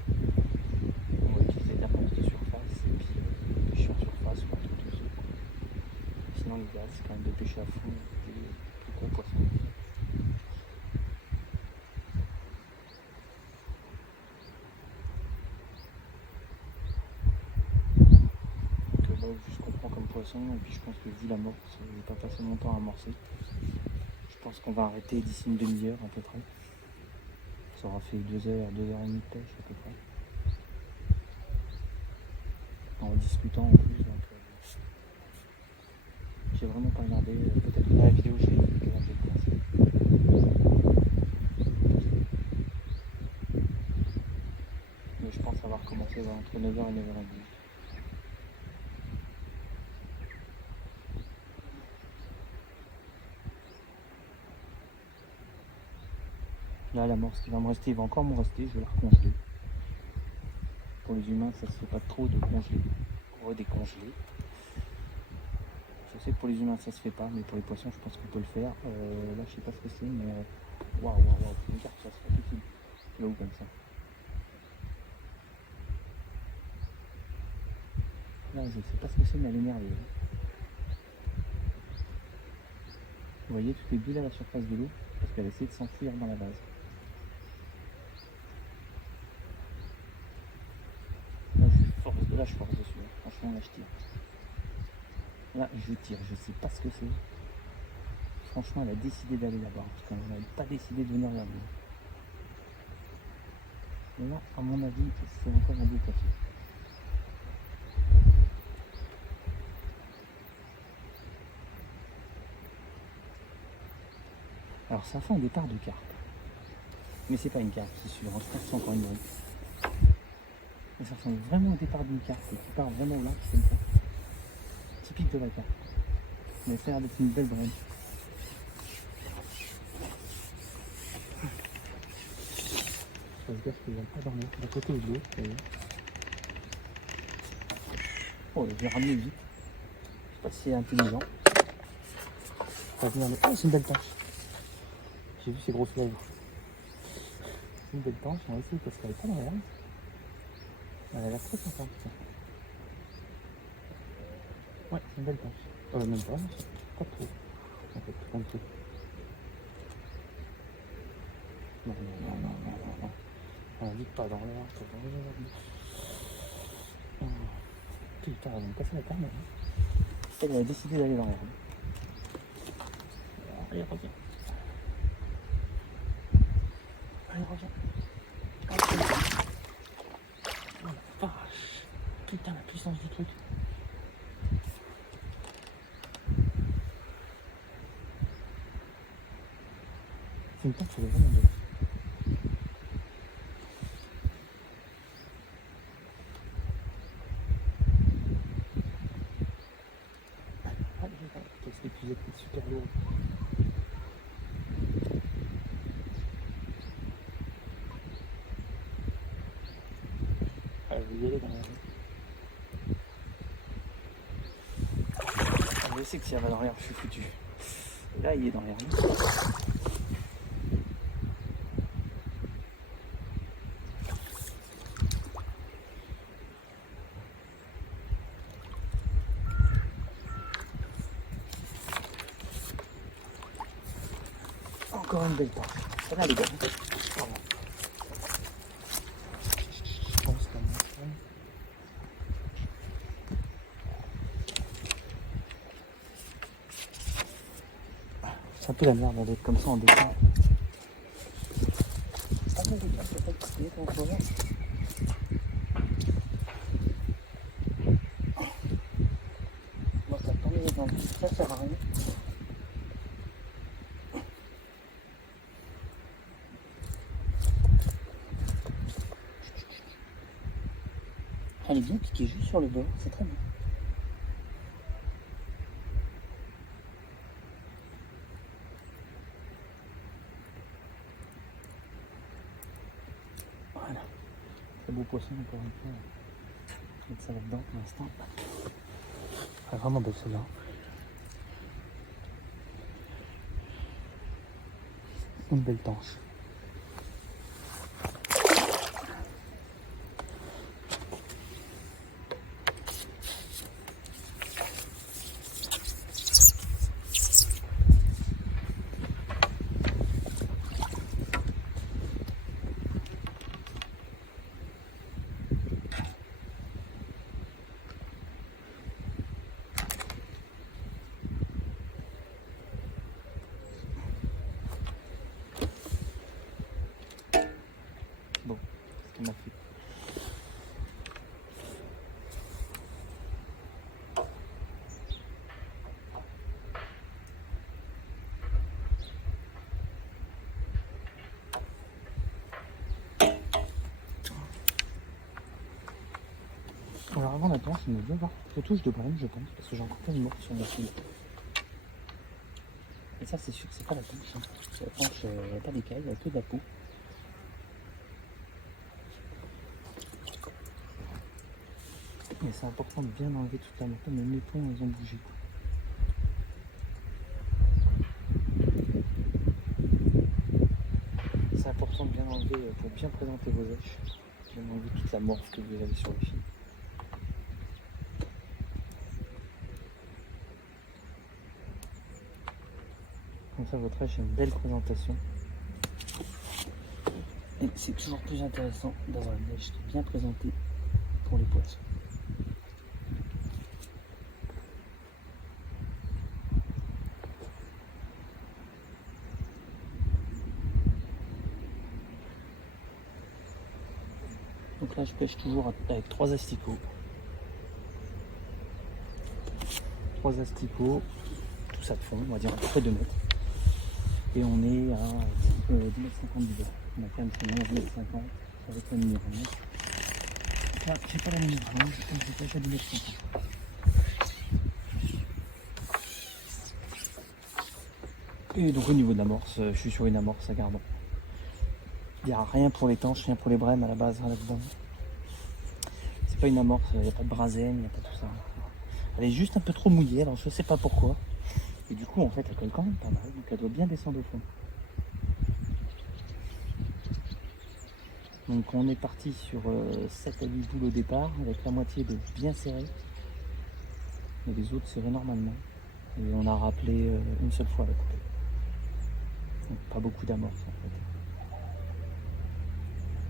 On va utiliser la planche de surface et puis pêcher en surface ou entre deux œufs. Sinon l'idéal c'est quand même de pêcher à fond des plus gros poissons. Donc là je comprends comme poisson et puis je pense que vu l'amorce, je vais pas passer mon temps à amorcer. Je pense qu'on va arrêter d'ici une demi-heure à peu près. Ça aura fait 2 heures, 2 heures et demie de pêche à peu près. En discutant en plus, donc j'ai vraiment pas regardé. Peut-être que dans la vidéo je vais commencer. Mais je pense avoir commencé entre 9h et 9h30. Là l'amorce qui va me rester, il va encore me rester, je vais la recongeler. Pour les humains ça se fait pas trop de congeler, redécongeler. Je sais que pour les humains ça se fait pas, mais pour les poissons je pense qu'on peut le faire. Là je sais pas ce que c'est, mais waouh, une carte ça serait possible. Là où comme ça. Là je sais pas ce que c'est, mais elle est énervée. Vous voyez toutes les bulles à la surface de l'eau, parce qu'elle essaie de s'enfuir dans la base. Là je force dessus, franchement là je tire. Là je tire, je sais pas ce que c'est. Franchement elle a décidé d'aller là-bas, parce qu'elle n'a pas décidé de venir là-bas. Mais là à mon avis c'est encore un beau poisson. Alors ça fait un départ de carpe. Mais c'est pas une carpe, c'est sûr, je pense que c'est encore une brune. Mais ça ressemble vraiment au départ d'une carpe qui part vraiment au large comme ça. Typique de la carpe. Mais ça a l'air d'être une belle brune. Ça se gaffe qu'il ne va pas dormir d'un côté ou de l'autre. Oh, je vais ramener vite. Je sais pas si c'est intelligent. Ça va venir les... Oh, c'est une belle tanche. J'ai vu ses grosses lèvres. C'est une belle tanche, on va essayer parce qu'elle est pas dans l'herbe. Elle a l'air très sympa. Ouais, c'est une belle tanche. Même pas trop. En fait, pas trop. Non. On vite pas dans l'air, pas dans l'air. Putain, elle va me casser la canne. Elle a décidé d'aller dans l'air. Allez, reviens. Allez, reviens. Oh la vache. Putain, la puissance du truc. C'est une tente, c'est vraiment bien. C'est épuisé, c'est super lourd. Je vais y aller dans la rue. Je sais que si elle va dans l'air, je suis foutu. Là, il est dans l'air. Encore une belle tanche. Celle-là, elle est belle. Pardon. Je pense comme ça. C'est un peu la merde d'être comme ça en dessin. Ah bon, les gars, c'est pas que c'est qu'on voit. Bon, ça tombe les jambes. Ça sert à rien. Elle est bien piquée juste sur le bord, c'est très bien. Voilà. Très beau poisson encore une fois. Mettre ça là-dedans pour l'instant. Ah, vraiment belle celle-là. Une belle tanche. Bon, c'est ce qu'il m'a fait. Alors avant la planche, je me vais voir que touche de brème, je pense, parce que j'ai encore plein de morts sur ma fille. Et ça, c'est sûr que c'est pas la planche. Hein. La planche, il n'y a pas d'écaille, il n'y a que de la peau. Mais c'est important de bien enlever toute la matière, même les ponts, ils ont bougé. C'est important de bien enlever pour bien présenter vos œufs. Bien enlever toute la morphe que vous avez sur le fil. Comme ça, votre hache a une belle présentation. Et c'est toujours plus intéressant d'avoir une hache qui est bien présentée pour les poissons. Donc là, je pêche toujours avec 3 asticots. 3 asticots, tout ça de fond, on va dire à peu près 2 mètres. Et on est à 10,50 m du bord. On a quand même fait 11,50 m avec la numéro 9. Donc là, j'ai pas la numéro 1, je pense que je pêche à 10,50 m. Et donc au niveau de l'amorce, je suis sur une amorce à gardon. Il n'y a rien pour les tanches, rien pour les brèmes à la base là-dedans. C'est pas une amorce, il n'y a pas de brasème, il n'y a pas tout ça. Elle est juste un peu trop mouillée, alors je sais pas pourquoi. Et du coup, en fait, elle colle quand même pas mal, donc elle doit bien descendre au fond. Donc on est parti sur 7 à 8 boules au départ, avec la moitié de bien serré, et les autres serrés normalement. Et on a rappelé une seule fois la coupée. Donc pas beaucoup d'amorce en fait.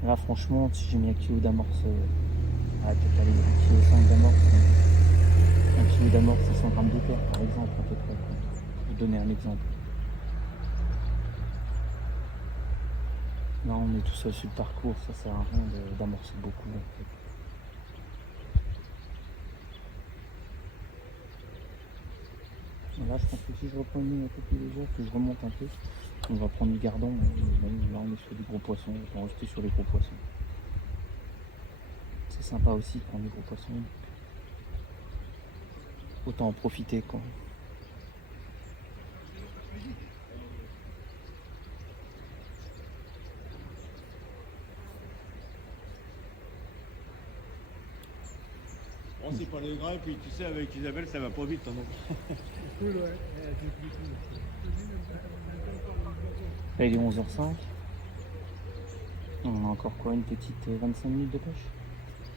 Là franchement, si j'ai mis 1 kg d'amorce, peut-être aller 1,5 kg d'amorce, 1 kg d'amorce c'est 100 grammes de terre par exemple à peu près, quoi. Pour vous donner un exemple. Là on est tout seul sur le parcours, ça sert à rien d'amorcer beaucoup en fait. Là je pense que si je reprends une ligne un peu plus légère, que je remonte un peu, on va prendre du gardon. Là on est sur des gros poissons, on va rester sur les gros poissons. C'est sympa aussi de prendre des gros poissons. Autant en profiter quoi. Bon, c'est pas le grand, et puis tu sais, avec Isabelle, ça va pas vite. Hein, donc. Là il est 11h05. On a encore quoi, une petite 25 minutes de pêche.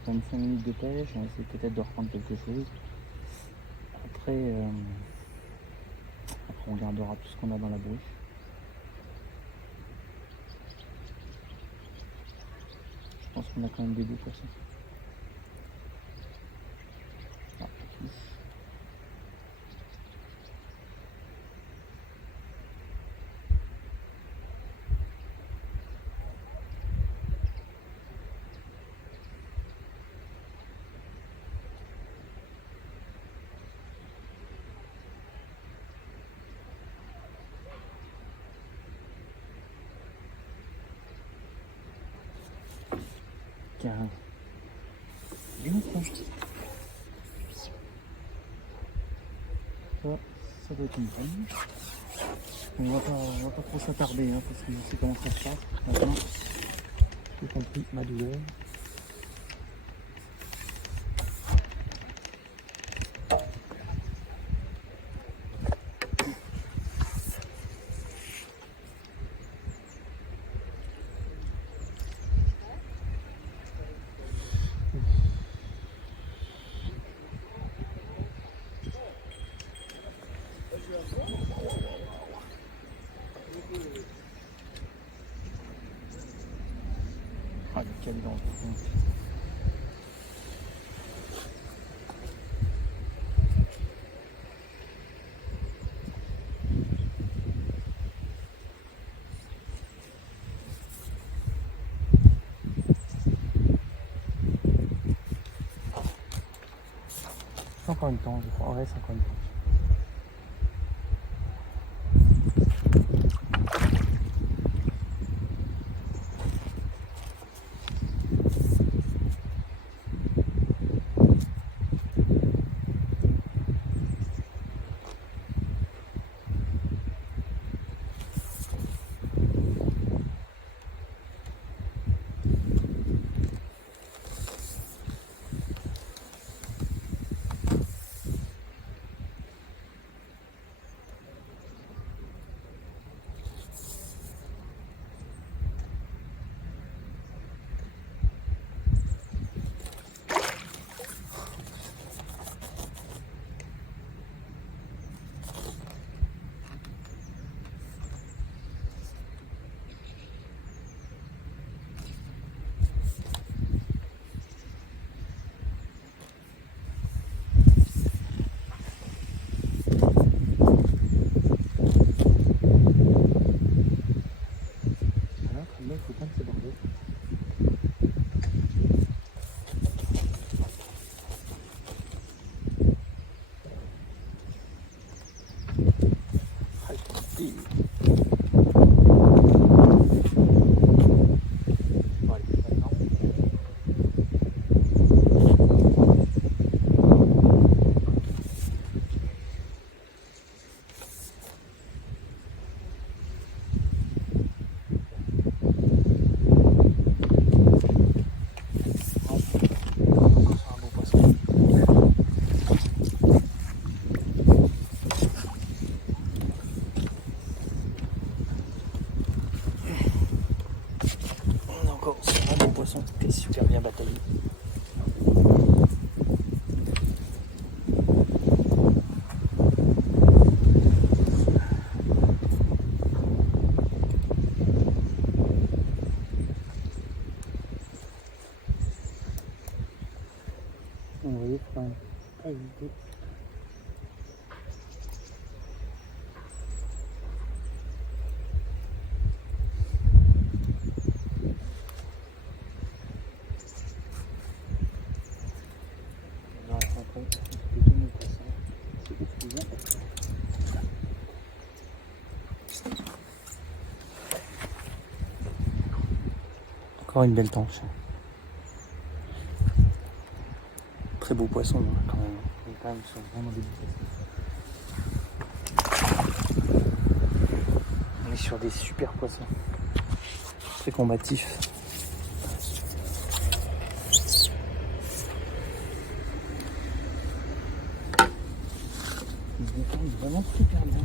25 minutes de pêche, on va essayer peut-être de reprendre quelque chose. Après on gardera tout ce qu'on a dans la bouche. Je pense qu'on a quand même des beaux poissons. Ah, touche. Tiens. Bien ça. Ça doit être une bonne. On va pas trop s'attarder hein, parce que je sais comment ça se passe. Maintenant, j'ai compris ma douleur. Ah, le cadran. C'est encore une temps, je crois. Ouais, c'est encore une temps. encore sur un beau poisson qui est super bien bataillé. Vous voyez, faut quand même pas hésiter. Encore une belle tanche. Très beau poisson quand même. On est quand même sur vraiment des poissons. On est sur des super poissons. Très combatifs. Ils se défendent vraiment super bien.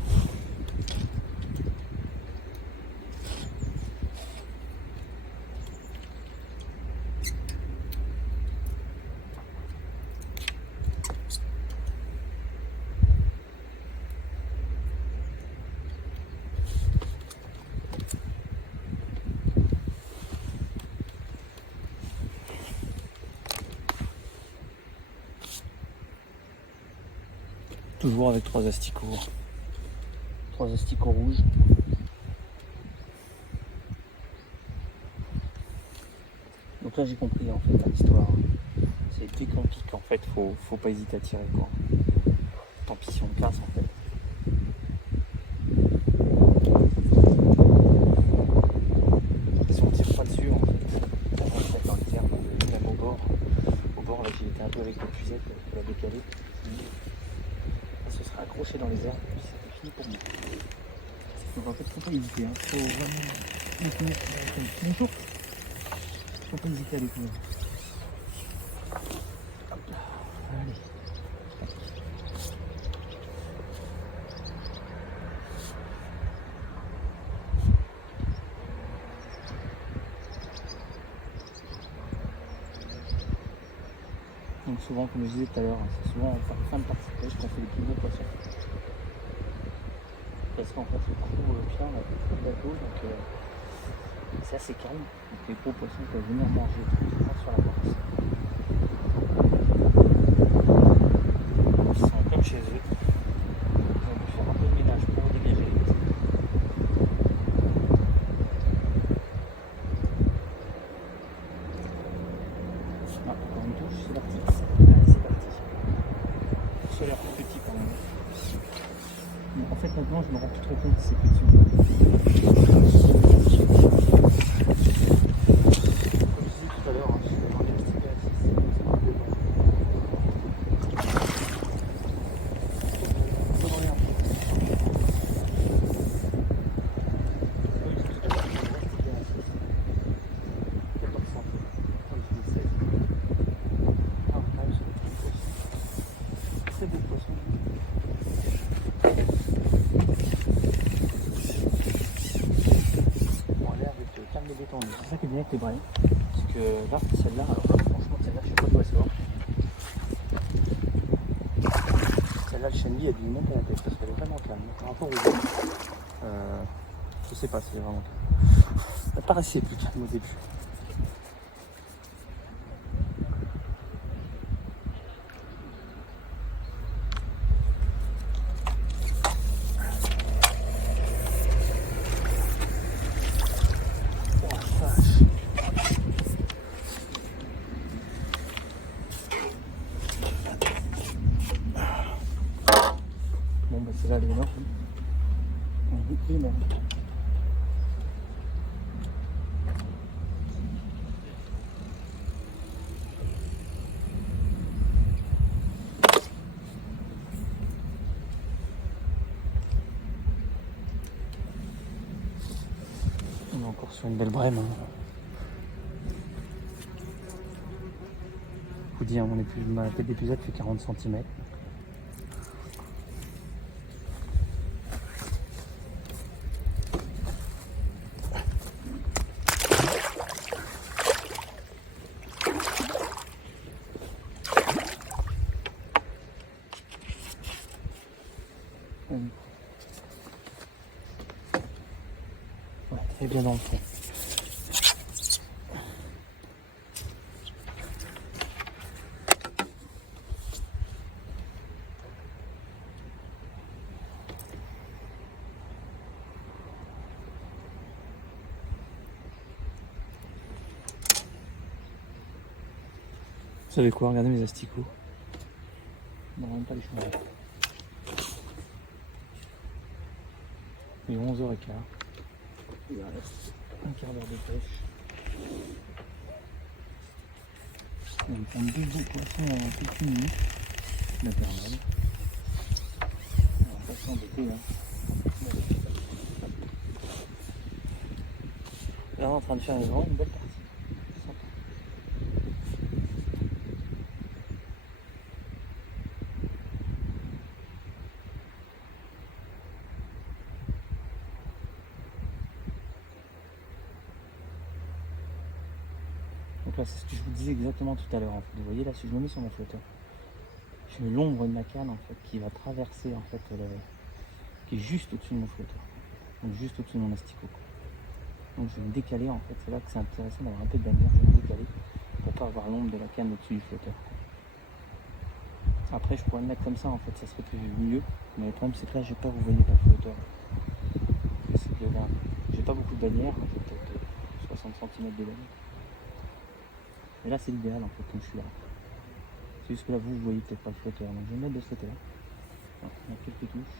Toujours avec 3 asticots. 3 asticots rouges. Donc là j'ai compris en fait l'histoire. C'est dès qu'on pique en fait, faut pas hésiter à tirer quoi. Tant pis si on casse en fait. Si on tire pas dessus en fait, on va se mettre dans les herbes, même au bord. Au bord là j'ai été un peu avec le puisette pour la décaler. Ça se sera accroché dans les herbes, puis c'était fini pour moi. Donc en fait, faut pas hésiter, hein. Faut vraiment bonjour. Faut pas hésiter à les tenir. Allez. Donc souvent, comme je disais tout à l'heure, c'est souvent en fin de partie de pêche qu'on fait les plus gros poissons. Parce qu'en fait, le coup vient, on a beaucoup de bateaux, donc c'est assez calme. Donc les gros poissons peuvent venir manger tranquillement sur la barre. Ils sont comme chez eux. On peut faire un peu de ménage pour dégager les petits. Ah, encore une touche, c'est parti. Allez, c'est parti. Ça a l'air plus petit quand même. Mais en fait, maintenant, je me rends plus trop compte si c'est petit ou pas. Comme je disais tout à l'heure, je suis dans les petits gars, c'est pas dedans. Ça va rien. Très beau poisson. Bon, l'air d'être calme et détendu. C'est ça qui est bien avec les brins. Parce que là, celle-là, alors franchement, celle-là, je sais pas quoi savoir. Celle-là, le chenille a dû monter à la tête parce qu'elle est vraiment calme. Par rapport aux autres, je sais pas si elle est vraiment calme. Elle paraissait plus calme au début. Bon bah c'est là elle est énorme. Elle est énorme. On est encore sur une belle brème. Hein. Je vous dis, hein, ma tête d'épuisette fait 40 cm. est bien dans le fond. Vous savez quoi? Regardez mes asticots. On va même pas les changer. Il est 11h15. Il reste un quart d'heure de pêche. On va prendre 2 beaux poissons en quelques minutes. L'intervalle. On va pas s'embêter là. Là on est en train de faire vraiment une belle partie. Sympa. Donc là c'est ce que je vous disais exactement tout à l'heure en fait. Vous voyez là si je me mets sur mon flotteur, je mets l'ombre de ma canne en fait qui va traverser en fait qui est juste au-dessus de mon flotteur. Donc juste au-dessus de mon asticot. Donc je vais me décaler en fait, c'est là que c'est intéressant d'avoir un peu de bannière, je vais me décaler pour pas avoir l'ombre de la canne au-dessus du flotteur. Après je pourrais me mettre comme ça en fait, ça serait plus mieux, mais le problème c'est que là j'ai peur, vous voyez pas le flotteur. C'est que là, j'ai pas beaucoup de bannière, j'ai peut-être 60 cm de bannière. Et là c'est l'idéal en fait quand je suis là. C'est juste que là vous voyez peut-être pas le flotteur, donc je vais me mettre de ce côté là. Voilà, il y a quelques touches.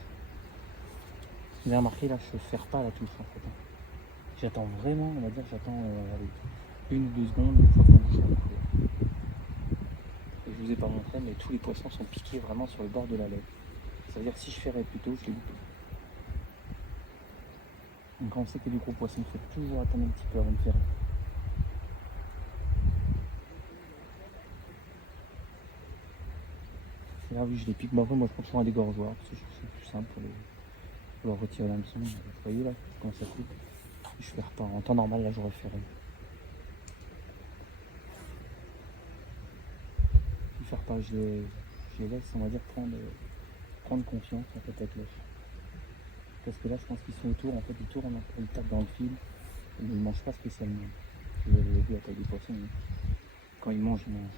Vous avez remarqué là je ne ferre pas la touche en fait. J'attends vraiment, on va dire, j'attends 1 ou 2 secondes une fois qu'on bouge sur le coude. Et je vous ai pas montré, mais tous les poissons sont piqués vraiment sur le bord de la lèvre. Ça veut dire que si je ferrais plus tôt, je les loupais. Donc quand on sait que du gros poisson, il faut toujours attendre un petit peu avant de ferrer. Et là, oui, je les pique. Bah, après, moi, je prends toujours un dégorgeoir, parce que c'est plus simple pour leur retirer l'hameçon. Vous voyez là, comment ça coupe. Je ferre pas. En temps normal, là, j'aurais ferré. Je ferre pas, je les laisse, on va dire, prendre confiance en fait avec l'œuf. Parce que là, je pense qu'ils sont autour, en fait, ils tournent, ils tapent dans le fil, ils ne mangent pas spécialement. Vous avez vu la taille des poissons, mais quand ils mangent, ils mangent.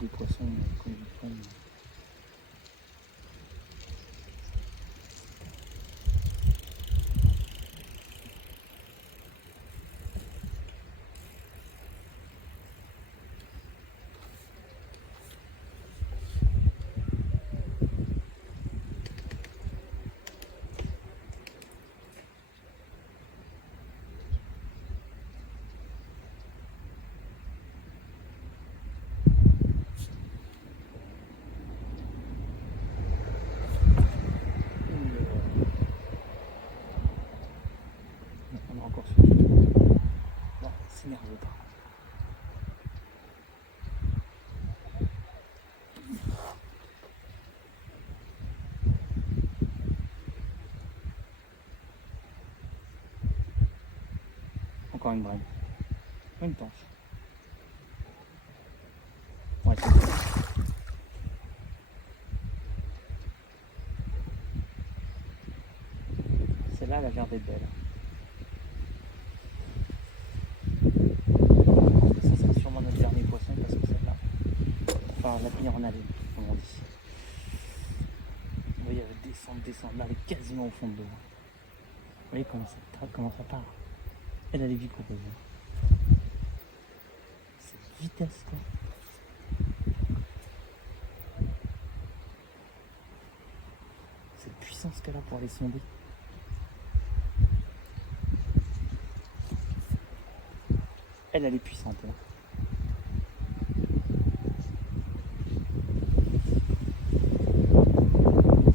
De poissons quand ils prennent. On a encore sur le non, s'énerve pas. Encore une brème. Une tanche. Ouais, c'est bon. Celle-là, elle a l'air d'être belle. Ça sera sûrement notre dernier poisson parce que celle-là, enfin, la tenir en haleine, comme on dit. Vous voyez, elle descendre, là, elle est quasiment au fond de l'eau. Vous voyez comment ça part. Elle est vite proposée. Cette vitesse, quoi. Cette puissance qu'elle a pour aller sonder. Elle est puissante. Là.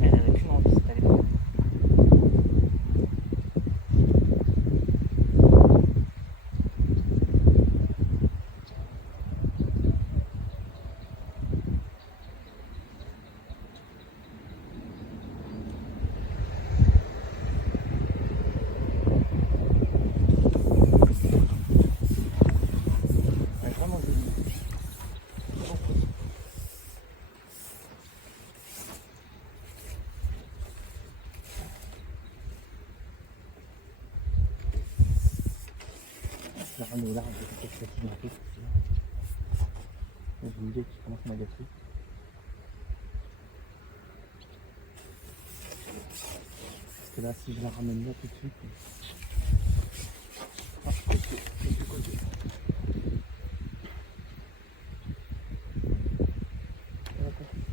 Elle n'a qu'une envie, c'est d'aller prendre. ramener là, un peu peut-être fatigué un peu. J'ai une idée qui commence à m'agacer. Parce que là, si je la ramène là tout de suite. Ah, côté.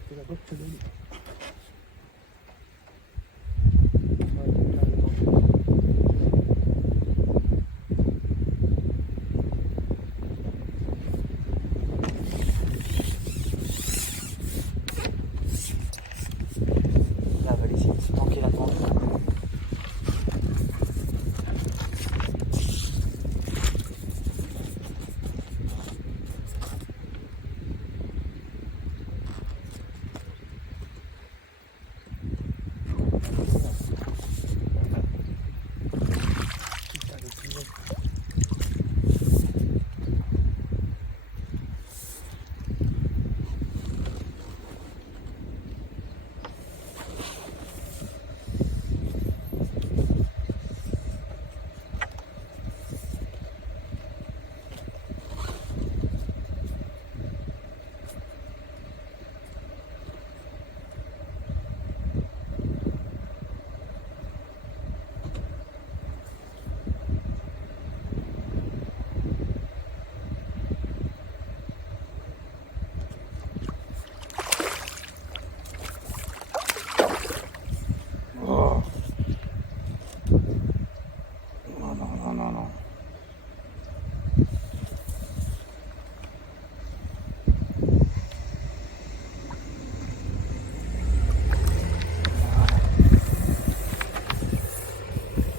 C'est la boîte que j'ai. Là, on va laisser se manquer la pente.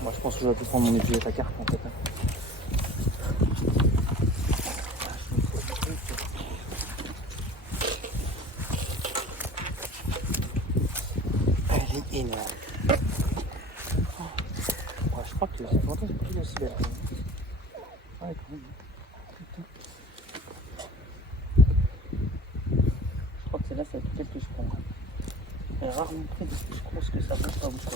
Je pense que je vais plus prendre mon épuisette à carte en fait. Elle est énorme. Ouais, je crois que c'est longtemps que j'ai pris aussi belle. Ouais, quand même. Je crois que celle-là, c'est celle que je prends. Elle est rarement près de ce que je pense que ça bouge pas beaucoup.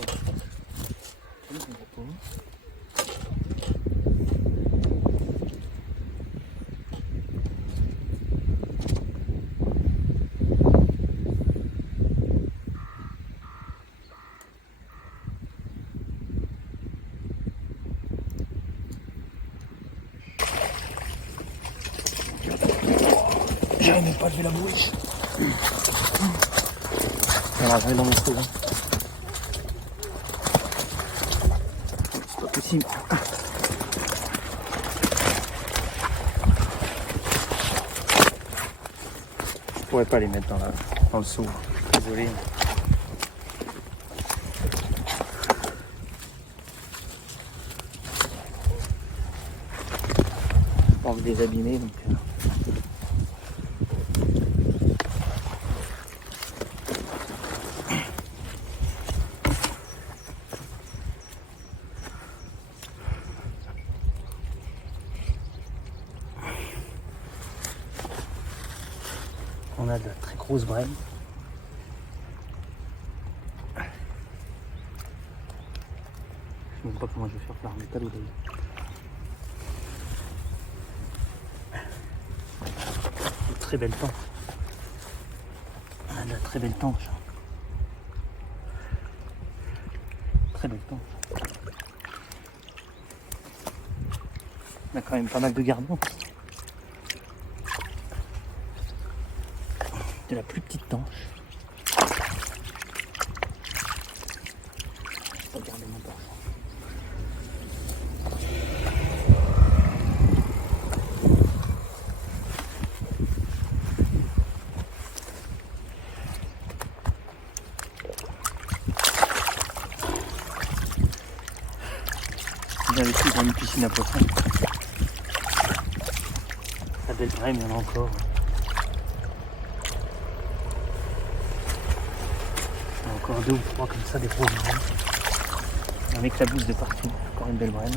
J'avais même pas levé la bouche. Elle va arriver dans mon trou. C'est pas possible. Je pourrais pas les mettre dans le seau. Désolé. J'ai pas envie de les abîmer donc. On a de la très grosse braise. Je ne sais même pas comment je vais faire pour la remettre à l'eau d'ailleurs. De très belle tanche. On a de la très belle tanche. Très belle tanche. On a quand même pas mal de gardons. De la plus petite tanche. Je vais garder mon torchon. J'ai investi dans une piscine à poissons. La belle brème, il y en a encore. Encore 2 ou 3 comme ça, des grosses brèmes. On éclabousse de partout. Encore une belle brème.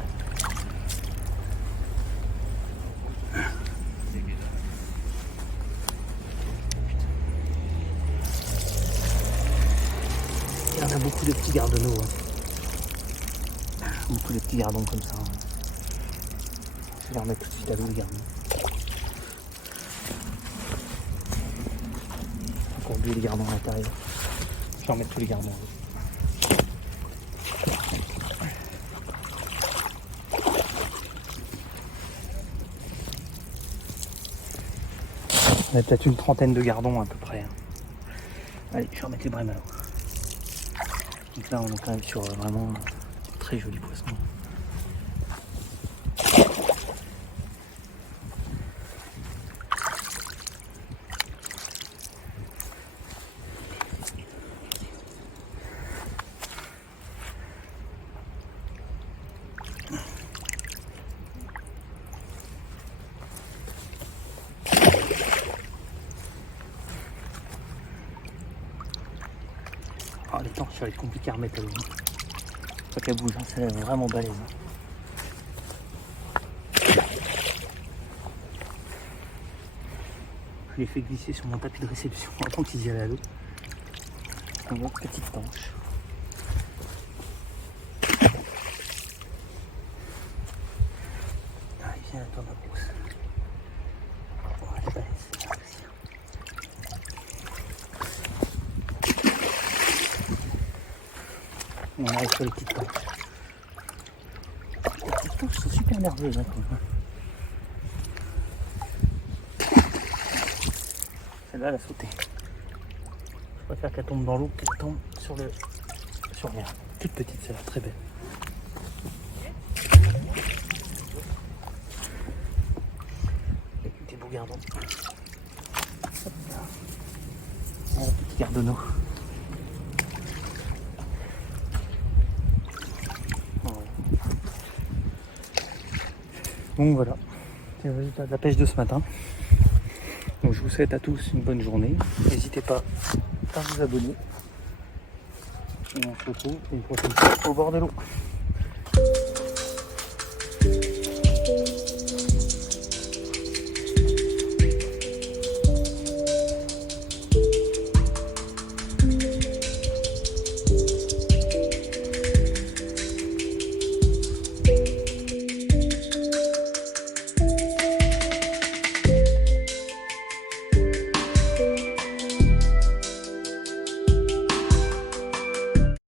Il y en a beaucoup de petits gardonneaux. Beaucoup de petits gardons comme ça. Je vais les remettre tout de suite à l'eau les gardons. Encore oublié les gardons à l'intérieur. Je vais remettre tous les gardons. On a peut-être une trentaine de gardons à peu près. Hein. Allez, je vais remettre les brèmes à l'eau. Donc là, on est quand même sur vraiment un très joli poisson. Oh, les temps, ça va être compliqué à remettre à l'eau. Faut qu'elle bouge, hein, c'est vraiment balèze. Je l'ai fait glisser sur mon tapis de réception avant qu'ils y allaient à l'eau. Une autre petite tanche. Allez, viens à toi ma brousse. Oh, elle est balèze. On arrive sur les petites tanches. Les petites tanches sont super nerveuses. Hein, celle-là, elle a sauté. Je préfère qu'elle tombe dans l'eau qu'elle tombe sur rien. Toute petite, celle-là, très belle. Avec des beaux gardons. Hop là. Un petit gardonneau. Donc voilà, c'est le résultat de la pêche de ce matin. Donc je vous souhaite à tous une bonne journée. N'hésitez pas à vous abonner. Et on se retrouve une prochaine fois au bord de l'eau.